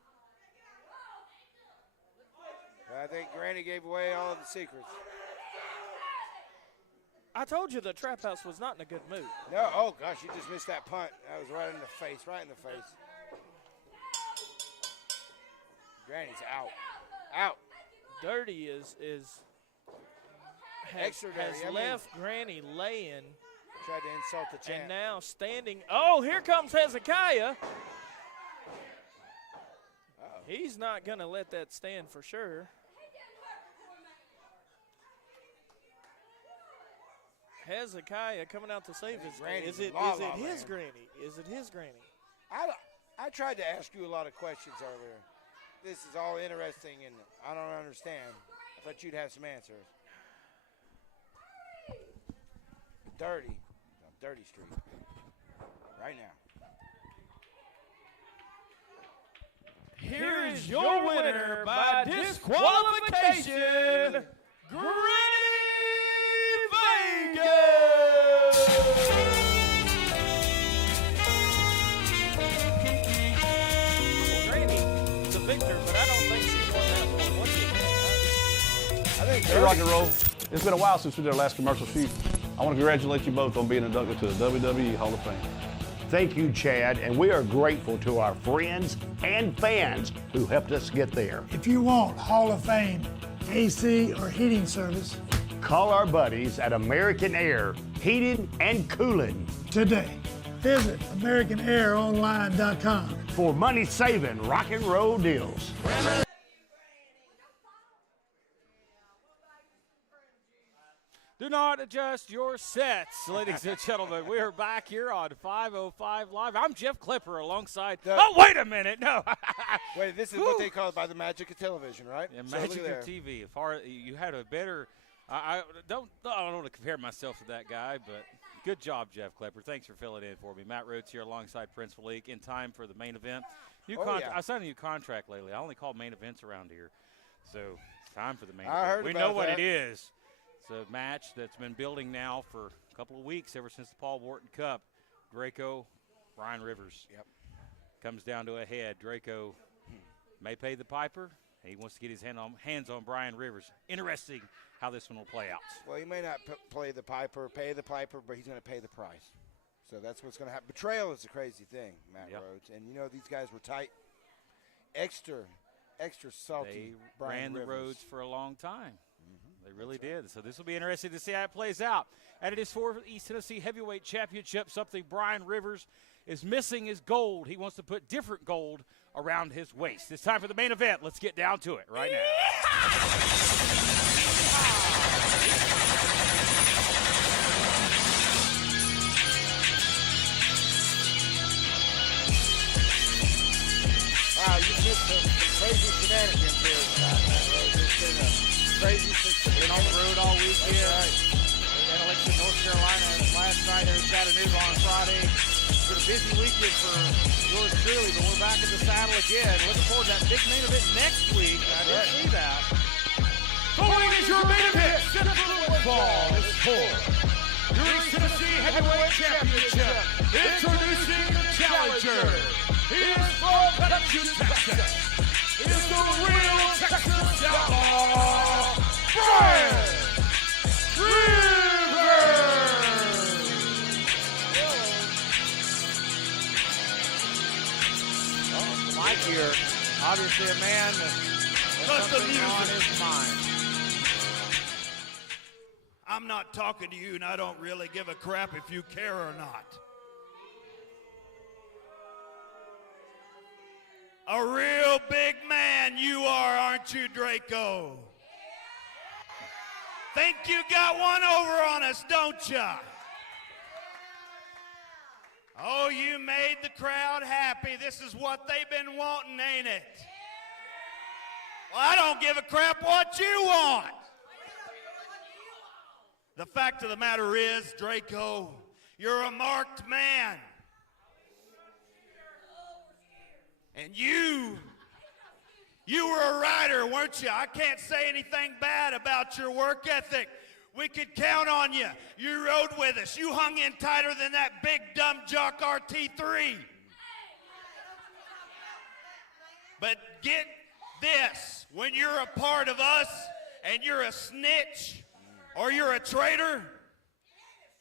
I think Granny gave away all of the secrets. I told you the Trap House was not in a good mood. No, oh gosh, you just missed that punt. That was right in the face, Granny's out. Dirty Extra dirty. has left Granny laying. Tried to insult the champ. And now standing. Oh, here comes Hezekiah. He's not going to let that stand for sure. Hezekiah coming out to save his Granny. Is it La La his Land. Granny? Is it his Granny? I tried to ask you a lot of questions earlier. This is all interesting, and I don't understand. I thought you'd have some answers. Dirty. On Dirty Street. Right now. Here is your winner by disqualification, Granny Vegas. Granny, the victor, but I don't think she won that one. What do you think? I think Hey, rock and roll. It's been a while since we did our last commercial shoot. I want to congratulate you both on being inducted to the WWE Hall of Fame. Thank you, Chad, and we are grateful to our friends and fans who helped us get there. If you want Hall of Fame, AC, or heating service, Call our buddies at American Air Heating and Cooling today. Visit AmericanAirOnline.com. for money-saving rock and roll deals. Do not adjust your sets, ladies and gentlemen. We are back here on 505 Live. I'm Jeff Clipper alongside. Oh, wait a minute. No. Wait, this is what they call it by the magic of television, right? Yeah, So look magic there. of TV. If you had a better. I don't want to compare myself to that guy, but good job, Jeff Clipper. Thanks for filling in for me. Matt Rhodes here alongside Prince Malik in time for the main event. Yeah. I signed a new contract lately. I only call main events around here, so it's time for the main I event. heard We about know what that. it is. It's a match that's been building now for a couple of weeks, ever since the Paul Morton Cup. Draco, Brian Rivers. Yep. Comes down to a head. Draco may pay the piper. He wants to get his hands on Brian Rivers. Interesting how this one will play out. Well, he may not pay the piper, but he's going to pay the price. So that's what's going to happen. Betrayal is a crazy thing, Matt Yep. Rhodes. And, you know, these guys were tight. Extra extra salty. They Brian ran the Rivers. roads for a long time. They really did. So this will be interesting to see how it plays out. And it is for East Tennessee Heavyweight Championship, something Brian Rivers is missing is gold. He wants to put different gold around his waist. It's time for the main event. Let's get down to it right now. Wow, you missed some crazy shenanigans here tonight, man. It's been a crazy Been on the road all weekend. That's right. In Elixir, North Carolina last night here in Chattanooga on Friday. It's been a busy weekend for yours truly, but we're back in the saddle again. Looking forward to that big main event next week. I didn't see that. Going is your main event. Set for the football is for your East Tennessee Heavyweight Championship. Introducing the challenger. He is from Connection, Texas. He is the real Texas outlaw, Brian Rivers. Mike here, obviously a man with something on his mind. I'm not talking to you, and I don't really give a crap if you care or not. A real big man you are, aren't you, Draco? Think you got one over on us, don't ya? Oh, you made the crowd happy. This is what they've been wanting, ain't it? Well, I don't give a crap what you want. The fact of the matter is, Draco, you're a marked man. And you were a rider, weren't you? I can't say anything bad about your work ethic. We could count on you. You rode with us. You hung in tighter than that big dumb jock RT3. But get this, when you're a part of us and you're a snitch or you're a traitor,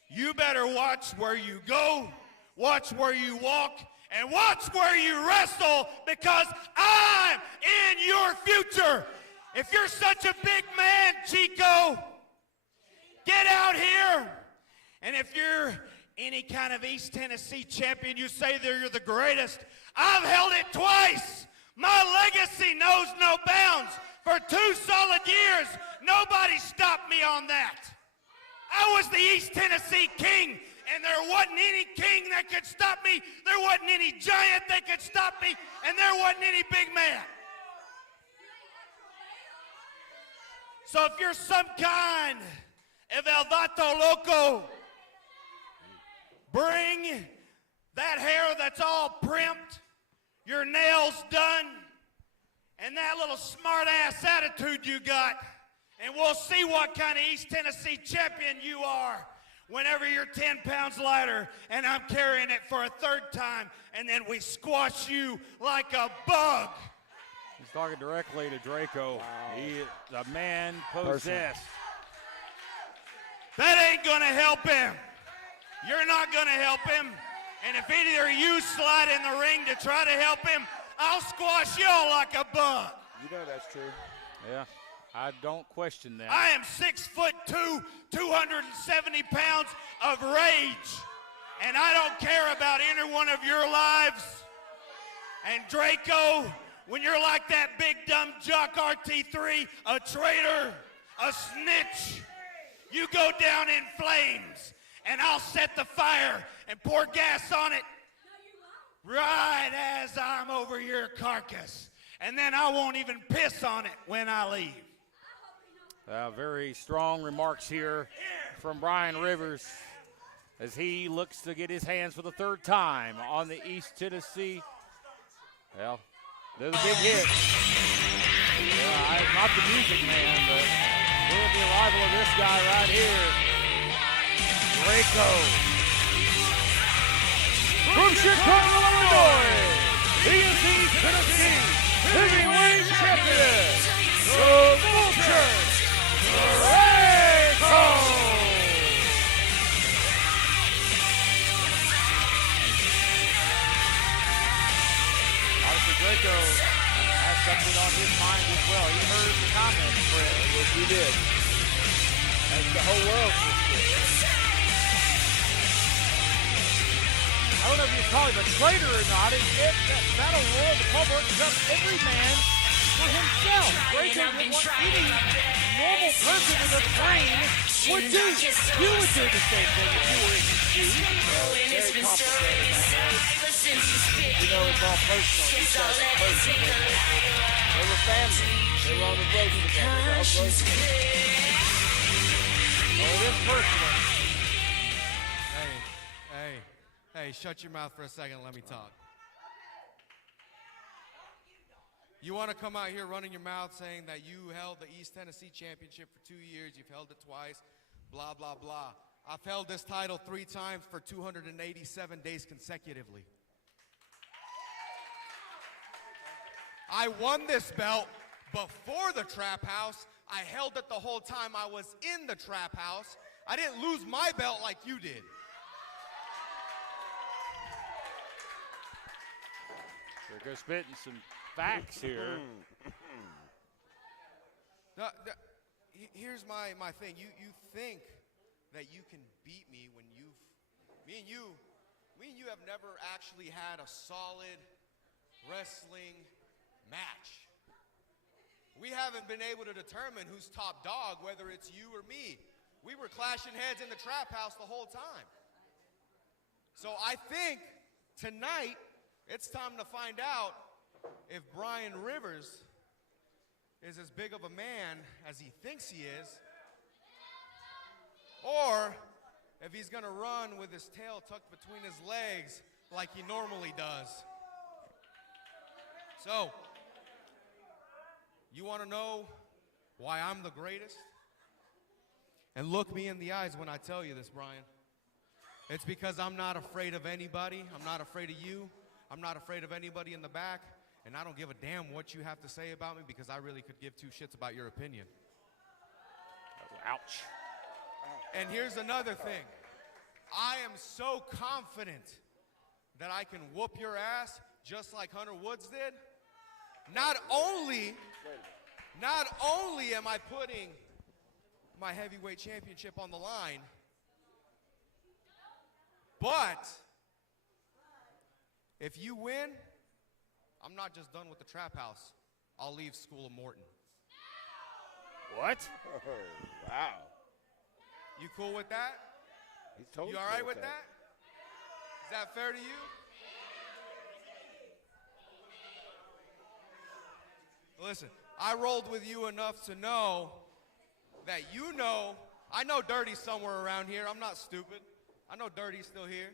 you better watch where you go, watch where you walk, and watch where you wrestle, because I'm in your future. If you're such a big man, Chico, get out here. And if you're any kind of East Tennessee champion, you say that you're the greatest. I've held it twice. My legacy knows no bounds. For 2 solid years, nobody stopped me on that. I was the East Tennessee king, and there wasn't any king that could stop me. There wasn't any giant that could stop me, and there wasn't any big man. So if you're some kind of El Vato Loco, bring that hair that's all primped, your nails done, and that little smart-ass attitude you got, and we'll see what kind of East Tennessee champion you are whenever you're 10 pounds lighter, and I'm carrying it for a 3rd time, and then we squash you like a bug. He's talking directly to Draco. Wow. He is a man possessed. That ain't gonna help him. You're not gonna help him. And if either of you slide in the ring to try to help him, I'll squash y'all like a bug. You know that's true. Yeah, I don't question that. I am 6'2", 270 pounds of rage. And I don't care about any one of your lives. And Draco, when you're like that big dumb jock RT3, a traitor, a snitch, you go down in flames, and I'll set the fire and pour gas on it right as I'm over your carcass. And then I won't even piss on it when I leave. Very strong remarks here from Brian Rivers as he looks to get his hands for the 3rd time on the East Tennessee. Well, there's a big hit. Yeah, I'm not the music man, but we're at the arrival of this guy right here, Draco. From Chicago, Illinois, he is the East Tennessee Heavyweight Champion, the Vulture, Draco. Obviously, Draco has something on his mind as well. He heard the comments, Fred. Yes, he did. As the whole world just did. I don't know if you call him a traitor or not. It's that battle royal, the public, just every man for himself. Draco did what any normal person in a train would do. You would do the same thing if you were in his shoes. Very complicated. You know, it's all personal. These guys are personal. They were family. They were on the road together. Oh, it is personal. Hey, shut your mouth for a second and let me talk. You want to come out here running your mouth saying that you held the East Tennessee Championship for 2 years, you've held it twice, blah, blah, blah. I've held this title 3 times for 287 days consecutively. I won this belt before the Trap House. I held it the whole time I was in the Trap House. I didn't lose my belt like you did. Draco spitting some facts here. Here's my thing. You think that you can beat me when me and you have never actually had a solid wrestling match. We haven't been able to determine who's top dog, whether it's you or me. We were clashing heads in the Trap House the whole time. So I think tonight it's time to find out if Brian Rivers is as big of a man as he thinks he is, or if he's gonna run with his tail tucked between his legs like he normally does. So, you wanna know why I'm the greatest? And look me in the eyes when I tell you this, Brian. It's because I'm not afraid of anybody. I'm not afraid of you. I'm not afraid of anybody in the back. And I don't give a damn what you have to say about me because I really could give 2 shits about your opinion. Ouch. And here's another thing. I am so confident that I can whoop your ass just like Hunter Woods did. Not only am I putting my heavyweight championship on the line, but if you win, I'm not just done with the Trap House. I'll leave School of Morton. What? Oh, wow. You cool with that? He's totally You all right with that? Is that fair to you? Listen, I rolled with you enough to know that I know Dirty's somewhere around here. I'm not stupid. I know Dirty's still here.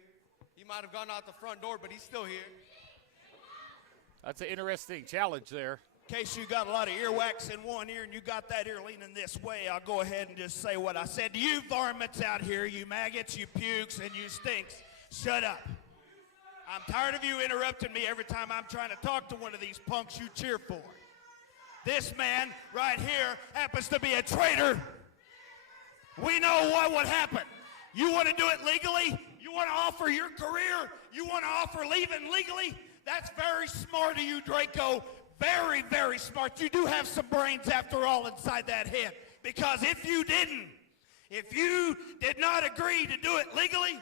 He might have gone out the front door, but he's still here. That's an interesting challenge there. In case you got a lot of earwax in one ear and you got that ear leaning this way, I'll go ahead and just say what I said to you varmints out here, you maggots, you pukes, and you stinks. Shut up. I'm tired of you interrupting me every time I'm trying to talk to one of these punks you cheer for. This man right here happens to be a traitor. We know what would happen. You want to do it legally? You want to offer your career? You want to offer leaving legally? That's very smart of you, Draco. Very, very smart. You do have some brains after all inside that head. Because if you did not agree to do it legally,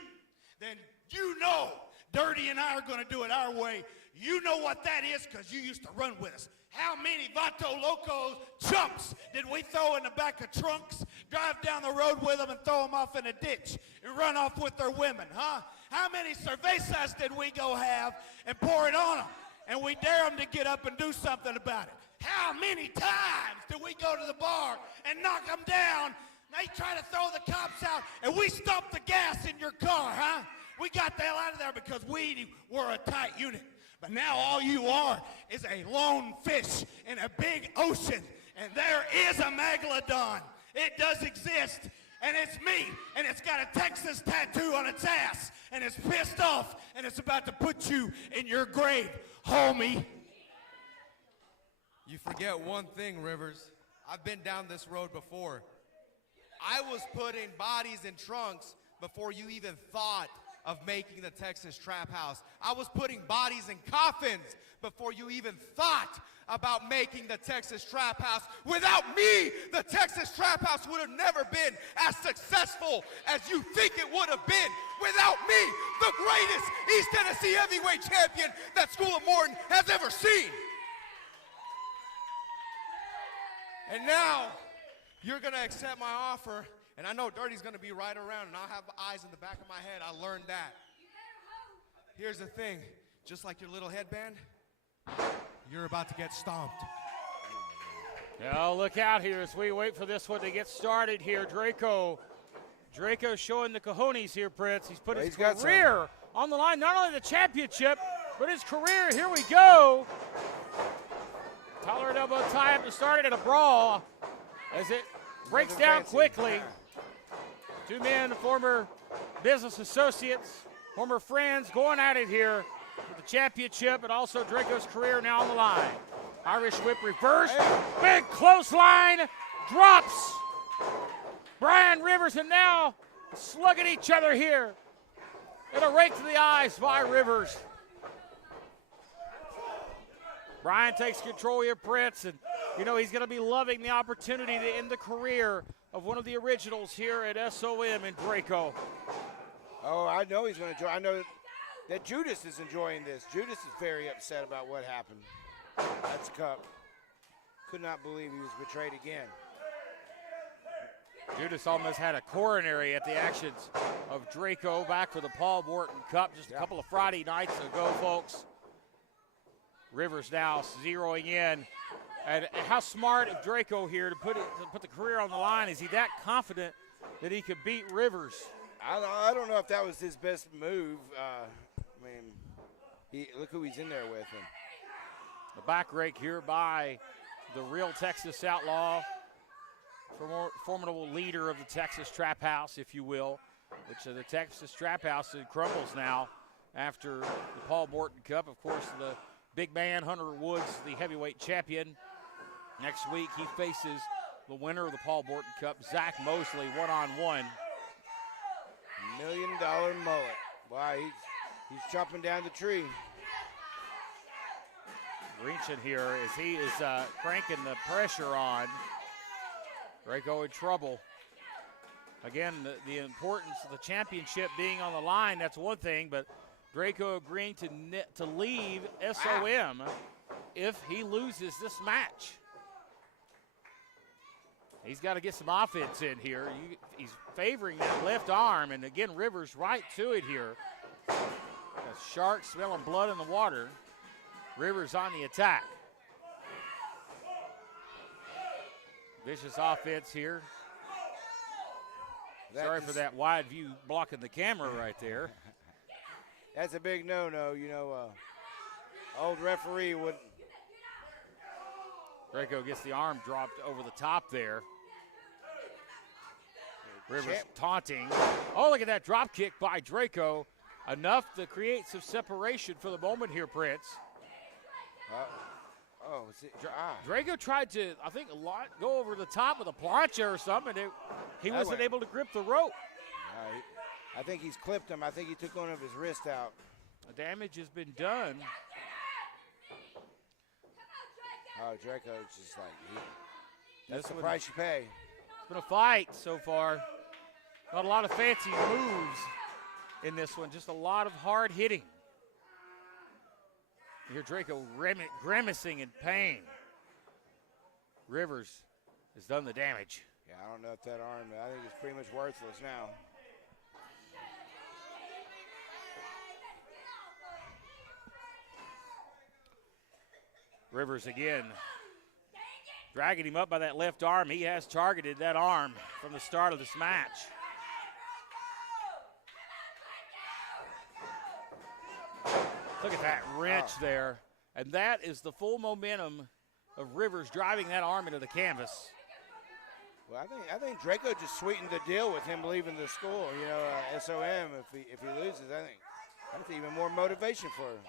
then you know Dirty and I are going to do it our way. You know what that is because you used to run with us. How many Vato Locos chumps did we throw in the back of trunks, drive down the road with them and throw them off in a ditch and run off with their women, huh? How many cervezas did we go have and pour it on them? And we dare them to get up and do something about it. How many times did we go to the bar and knock them down? They try to throw the cops out and we stomp the gas in your car, huh? We got the hell out of there because we were a tight unit. But now all you are is a lone fish in a big ocean. And there is a megalodon. It does exist. And it's me. And it's got a Texas tattoo on its ass. And it's pissed off. And it's about to put you in your grave, homie. You forget one thing, Rivers. I've been down this road before. I was putting bodies in trunks before you even thought of making the Texas Trap House. I was putting bodies in coffins before you even thought about making the Texas Trap House. Without me, the Texas Trap House would have never been as successful as you think it would have been. Without me, the greatest East Tennessee heavyweight champion that School of Morton has ever seen. And now, you're gonna accept my offer, and I know Dirty's gonna be right around, and I'll have eyes in the back of my head. I learned that. Here's the thing, just like your little headband, you're about to get stomped. Now look out here as we wait for this one to get started here. Draco showing the cojones here, Prince. He's put his career on the line, not only the championship, but his career. Here we go. Collar and elbow tie up to start it in a brawl as it breaks down quickly. Two men, former business associates, former friends, going at it here for the championship, and also Draco's career now on the line. Irish whip reverse, big clothesline, drops Brian Rivers, and now slugging each other here. And a rake to the eyes by Rivers. Brian takes control here, Prince, and you know he's going to be loving the opportunity to end the career of one of the originals here at SOM in Draco. Oh, I know he's going to enjoy. I know that Judas is enjoying this. Judas is very upset about what happened. That's Cup. Could not believe he was betrayed again. Judas almost had a coronary at the actions of Draco back for the Paul Morton Cup just a couple of Friday nights ago, folks. Rivers now zeroing in. And how smart of Draco here to put the career on the line. Is he that confident that he could beat Rivers? I don't know if that was his best move. I mean, look who he's in there with him. The back rake here by the real Texas Outlaw, formidable leader of the Texas Trap House, if you will, which the Texas Trap House crumbles now after the Paul Morton Cup. Of course, the big man, Hunter Woods, the heavyweight champion. Next week, he faces the winner of the Paul Morton Cup, Zach Mosley, one-on-one. $1 million mullet. Wow, he's chopping down the tree. Reaching here as he is cranking the pressure on. Draco in trouble. Again, the importance of the championship being on the line, that's one thing, but Draco agreeing to leave SOM if he loses this match. He's got to get some offense in here. He's favoring that left arm, and again, Rivers right to it here. A shark smelling blood in the water. Rivers on the attack. Vicious offense here. Sorry for that wide view blocking the camera right there. That's a big no-no, you know. Old referee would. Draco gets the arm dropped over the top there. Rivers taunting. Oh, look at that drop kick by Draco. Enough to create some separation for the moment here, Prince. Draco tried to, I think, go over the top with a plancha or something. He wasn't able to grip the rope. I think he's clipped him. I think he took one of his wrists out. The damage has been done. Oh, Draco's just like, that's the price you pay. It's been a fight so far. Not a lot of fancy moves in this one, just a lot of hard hitting. You hear Draco grimacing in pain. Rivers has done the damage. Yeah, I don't know if that arm, I think it's pretty much worthless now. Rivers again dragging him up by that left arm. He has targeted that arm from the start of this match. Look at that wrench there. And that is the full momentum of Rivers driving that arm into the canvas. Well, I think Draco just sweetened the deal with him leaving the school. You know, SOM. If he loses, I think even more motivation for him.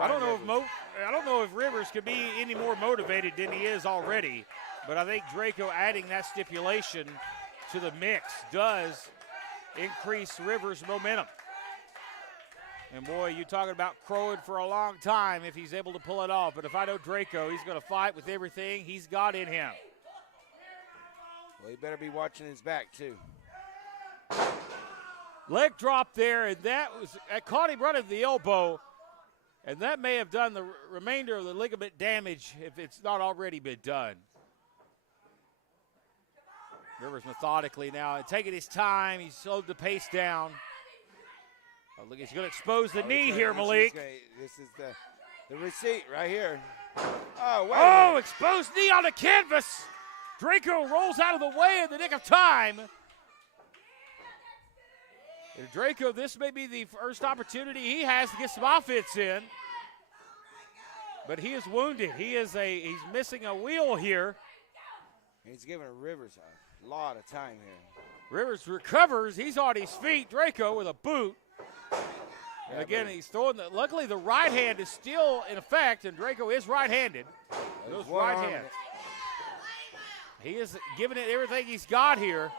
I don't know if Rivers could be any more motivated than he is already, but I think Draco adding that stipulation to the mix does increase Rivers' momentum. And boy, you talking about crowing for a long time if he's able to pull it off. But if I know Draco, he's going to fight with everything he's got in him. Well, he better be watching his back, too. Leg drop there, and that caught him running the elbow. And that may have done the remainder of the ligament damage if it's not already been done. Rivers methodically now and taking his time. He's slowed the pace down. Oh, look, he's going to expose the knee here, Malik. This is the receipt right here. Oh, wait. Oh, exposed knee on the canvas. Draco rolls out of the way in the nick of time. And Draco, this may be the first opportunity he has to get some offense in. But he is wounded. He's missing a wheel here. He's giving Rivers a lot of time here. Rivers recovers. He's on his feet. Draco with a boot. And again, he's throwing luckily the right hand is still in effect, and Draco is right-handed. Those right hands. He is giving it everything he's got here.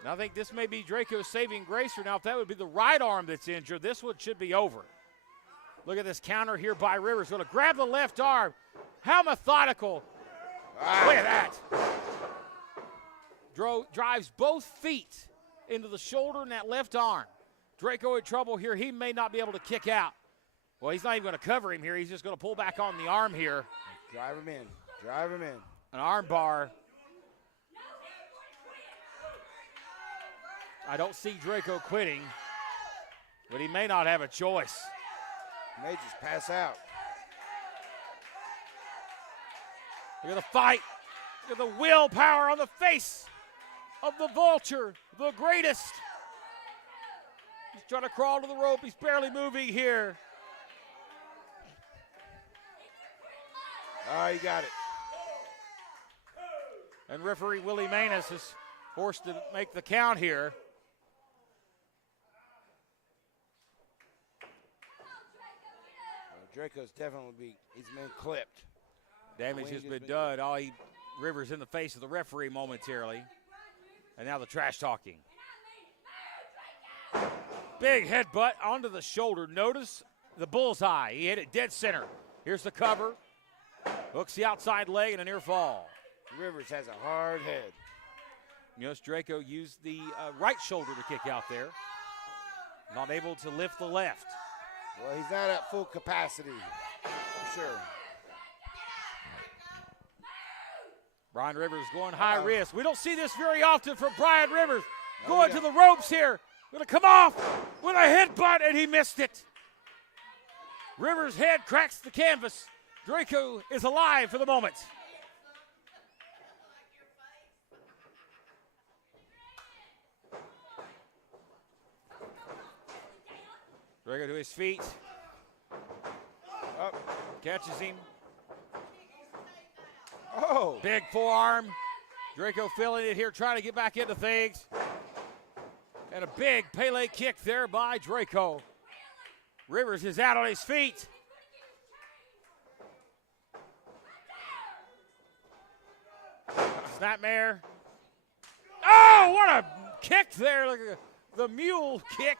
And I think this may be Draco's saving grace for now. If that would be the right arm that's injured, this one should be over. Look at this counter here by Rivers. Going to grab the left arm. How methodical. Look at that. Drives both feet into the shoulder and that left arm. Draco in trouble here. He may not be able to kick out. Well, he's not even going to cover him here. He's just going to pull back on the arm here. Drive him in. Drive him in. An arm bar. I don't see Draco quitting, but he may not have a choice. He may just pass out. Look at the fight. Look at the willpower on the face of the Vulture, the greatest. He's trying to crawl to the rope. He's barely moving here. Oh, he got it. And referee Willie Manus is forced to make the count here. Draco's definitely he's been clipped. Damage has been done. Rivers in the face of the referee momentarily. And now the trash talking. Big headbutt onto the shoulder. Notice the bullseye. He hit it dead center. Here's the cover. Hooks the outside leg and a near fall. Rivers has a hard head. Notice Draco used the right shoulder to kick out there. Not able to lift the left. Well, he's not at full capacity, for sure. Brian Rivers going high risk. We don't see this very often from Brian Rivers. Going to the ropes here. Going to come off with a headbutt, and he missed it. Rivers' head cracks the canvas. Draco is alive for the moment. Draco to his feet. Up, catches him. Oh. Big forearm. Draco feeling it here, trying to get back into things. And a big Pele kick there by Draco. Rivers is out on his feet. Snapmare. Oh, what a kick there. Look at the mule kick.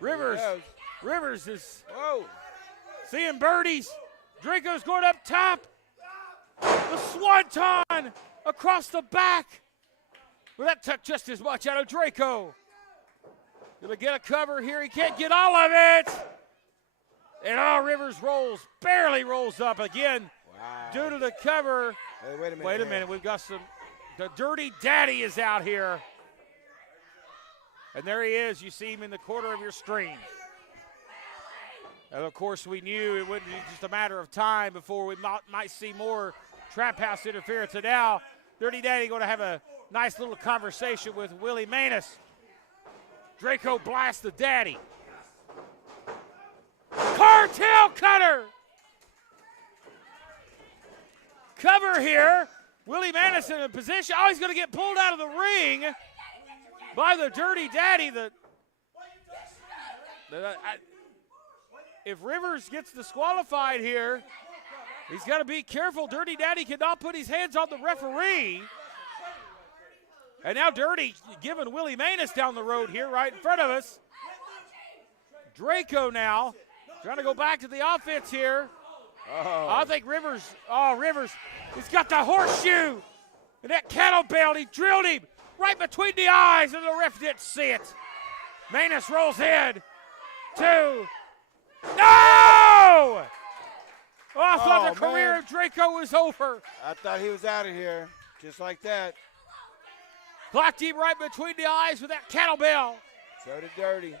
Rivers is seeing birdies. Draco's going up top. The swanton across the back. Well, that took just as much out of Draco. Gonna get a cover here. He can't get all of it. And Rivers barely rolls up again. Wow. Due to the cover. Hey, wait a minute. Wait a minute. We've got the Dirty Daddy is out here. And there he is. You see him in the corner of your screen. And of course, we knew it wouldn't be just a matter of time before we might see more trap house interference. And now, Dirty Daddy going to have a nice little conversation with Willie Manus. Draco blasts the Daddy. Cartel cutter. Cover here. Willie Manus in a position. Oh, he's going to get pulled out of the ring by the Dirty Daddy. If Rivers gets disqualified here, he's got to be careful. Dirty Daddy cannot put his hands on the referee. And now Dirty giving Willie Manus down the road here right in front of us. Draco now trying to go back to the offense here. Oh. I think Rivers, he's got the horseshoe. And that kettlebell, he drilled him right between the eyes, and the ref didn't see it. Manus rolls in. 2. No! Oh, I thought the career of Draco was over. I thought he was out of here, just like that. Blocked him right between the eyes with that kettlebell. So did Dirty.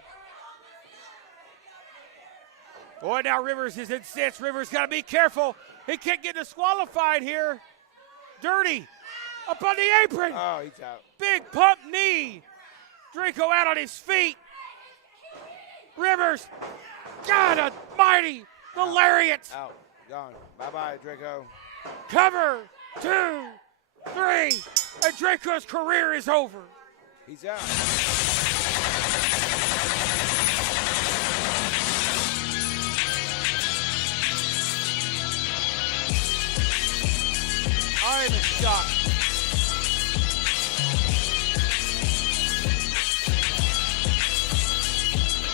Boy, now Rivers is incensed. Rivers got to be careful. He can't get disqualified here. Dirty up on the apron. Oh, he's out. Big pump knee. Draco out on his feet. Rivers, God almighty, the lariat. Out, gone. Bye-bye, Draco. Cover, 2, 3, and Draco's career is over. He's out. I am in shock.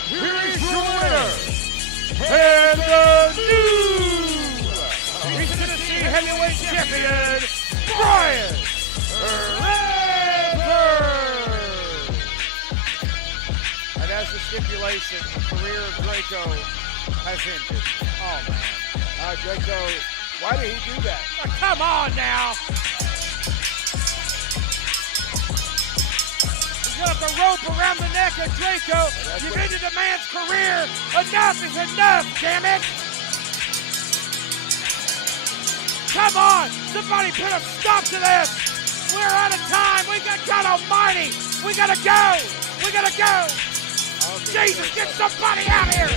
Here is your winner, and the new East Tennessee heavyweight champion, Brian Rivers. And that's the stipulation. The career of Draco has ended. Oh, man. Draco, why did he do that? Oh, come on now. He's got the rope around the neck of Draco. You've ended a man's career. Enough is enough, damn it. Come on. Somebody put a stop to this. We're out of time. We got God almighty. We got to go. We got to go. Jesus, get somebody out here.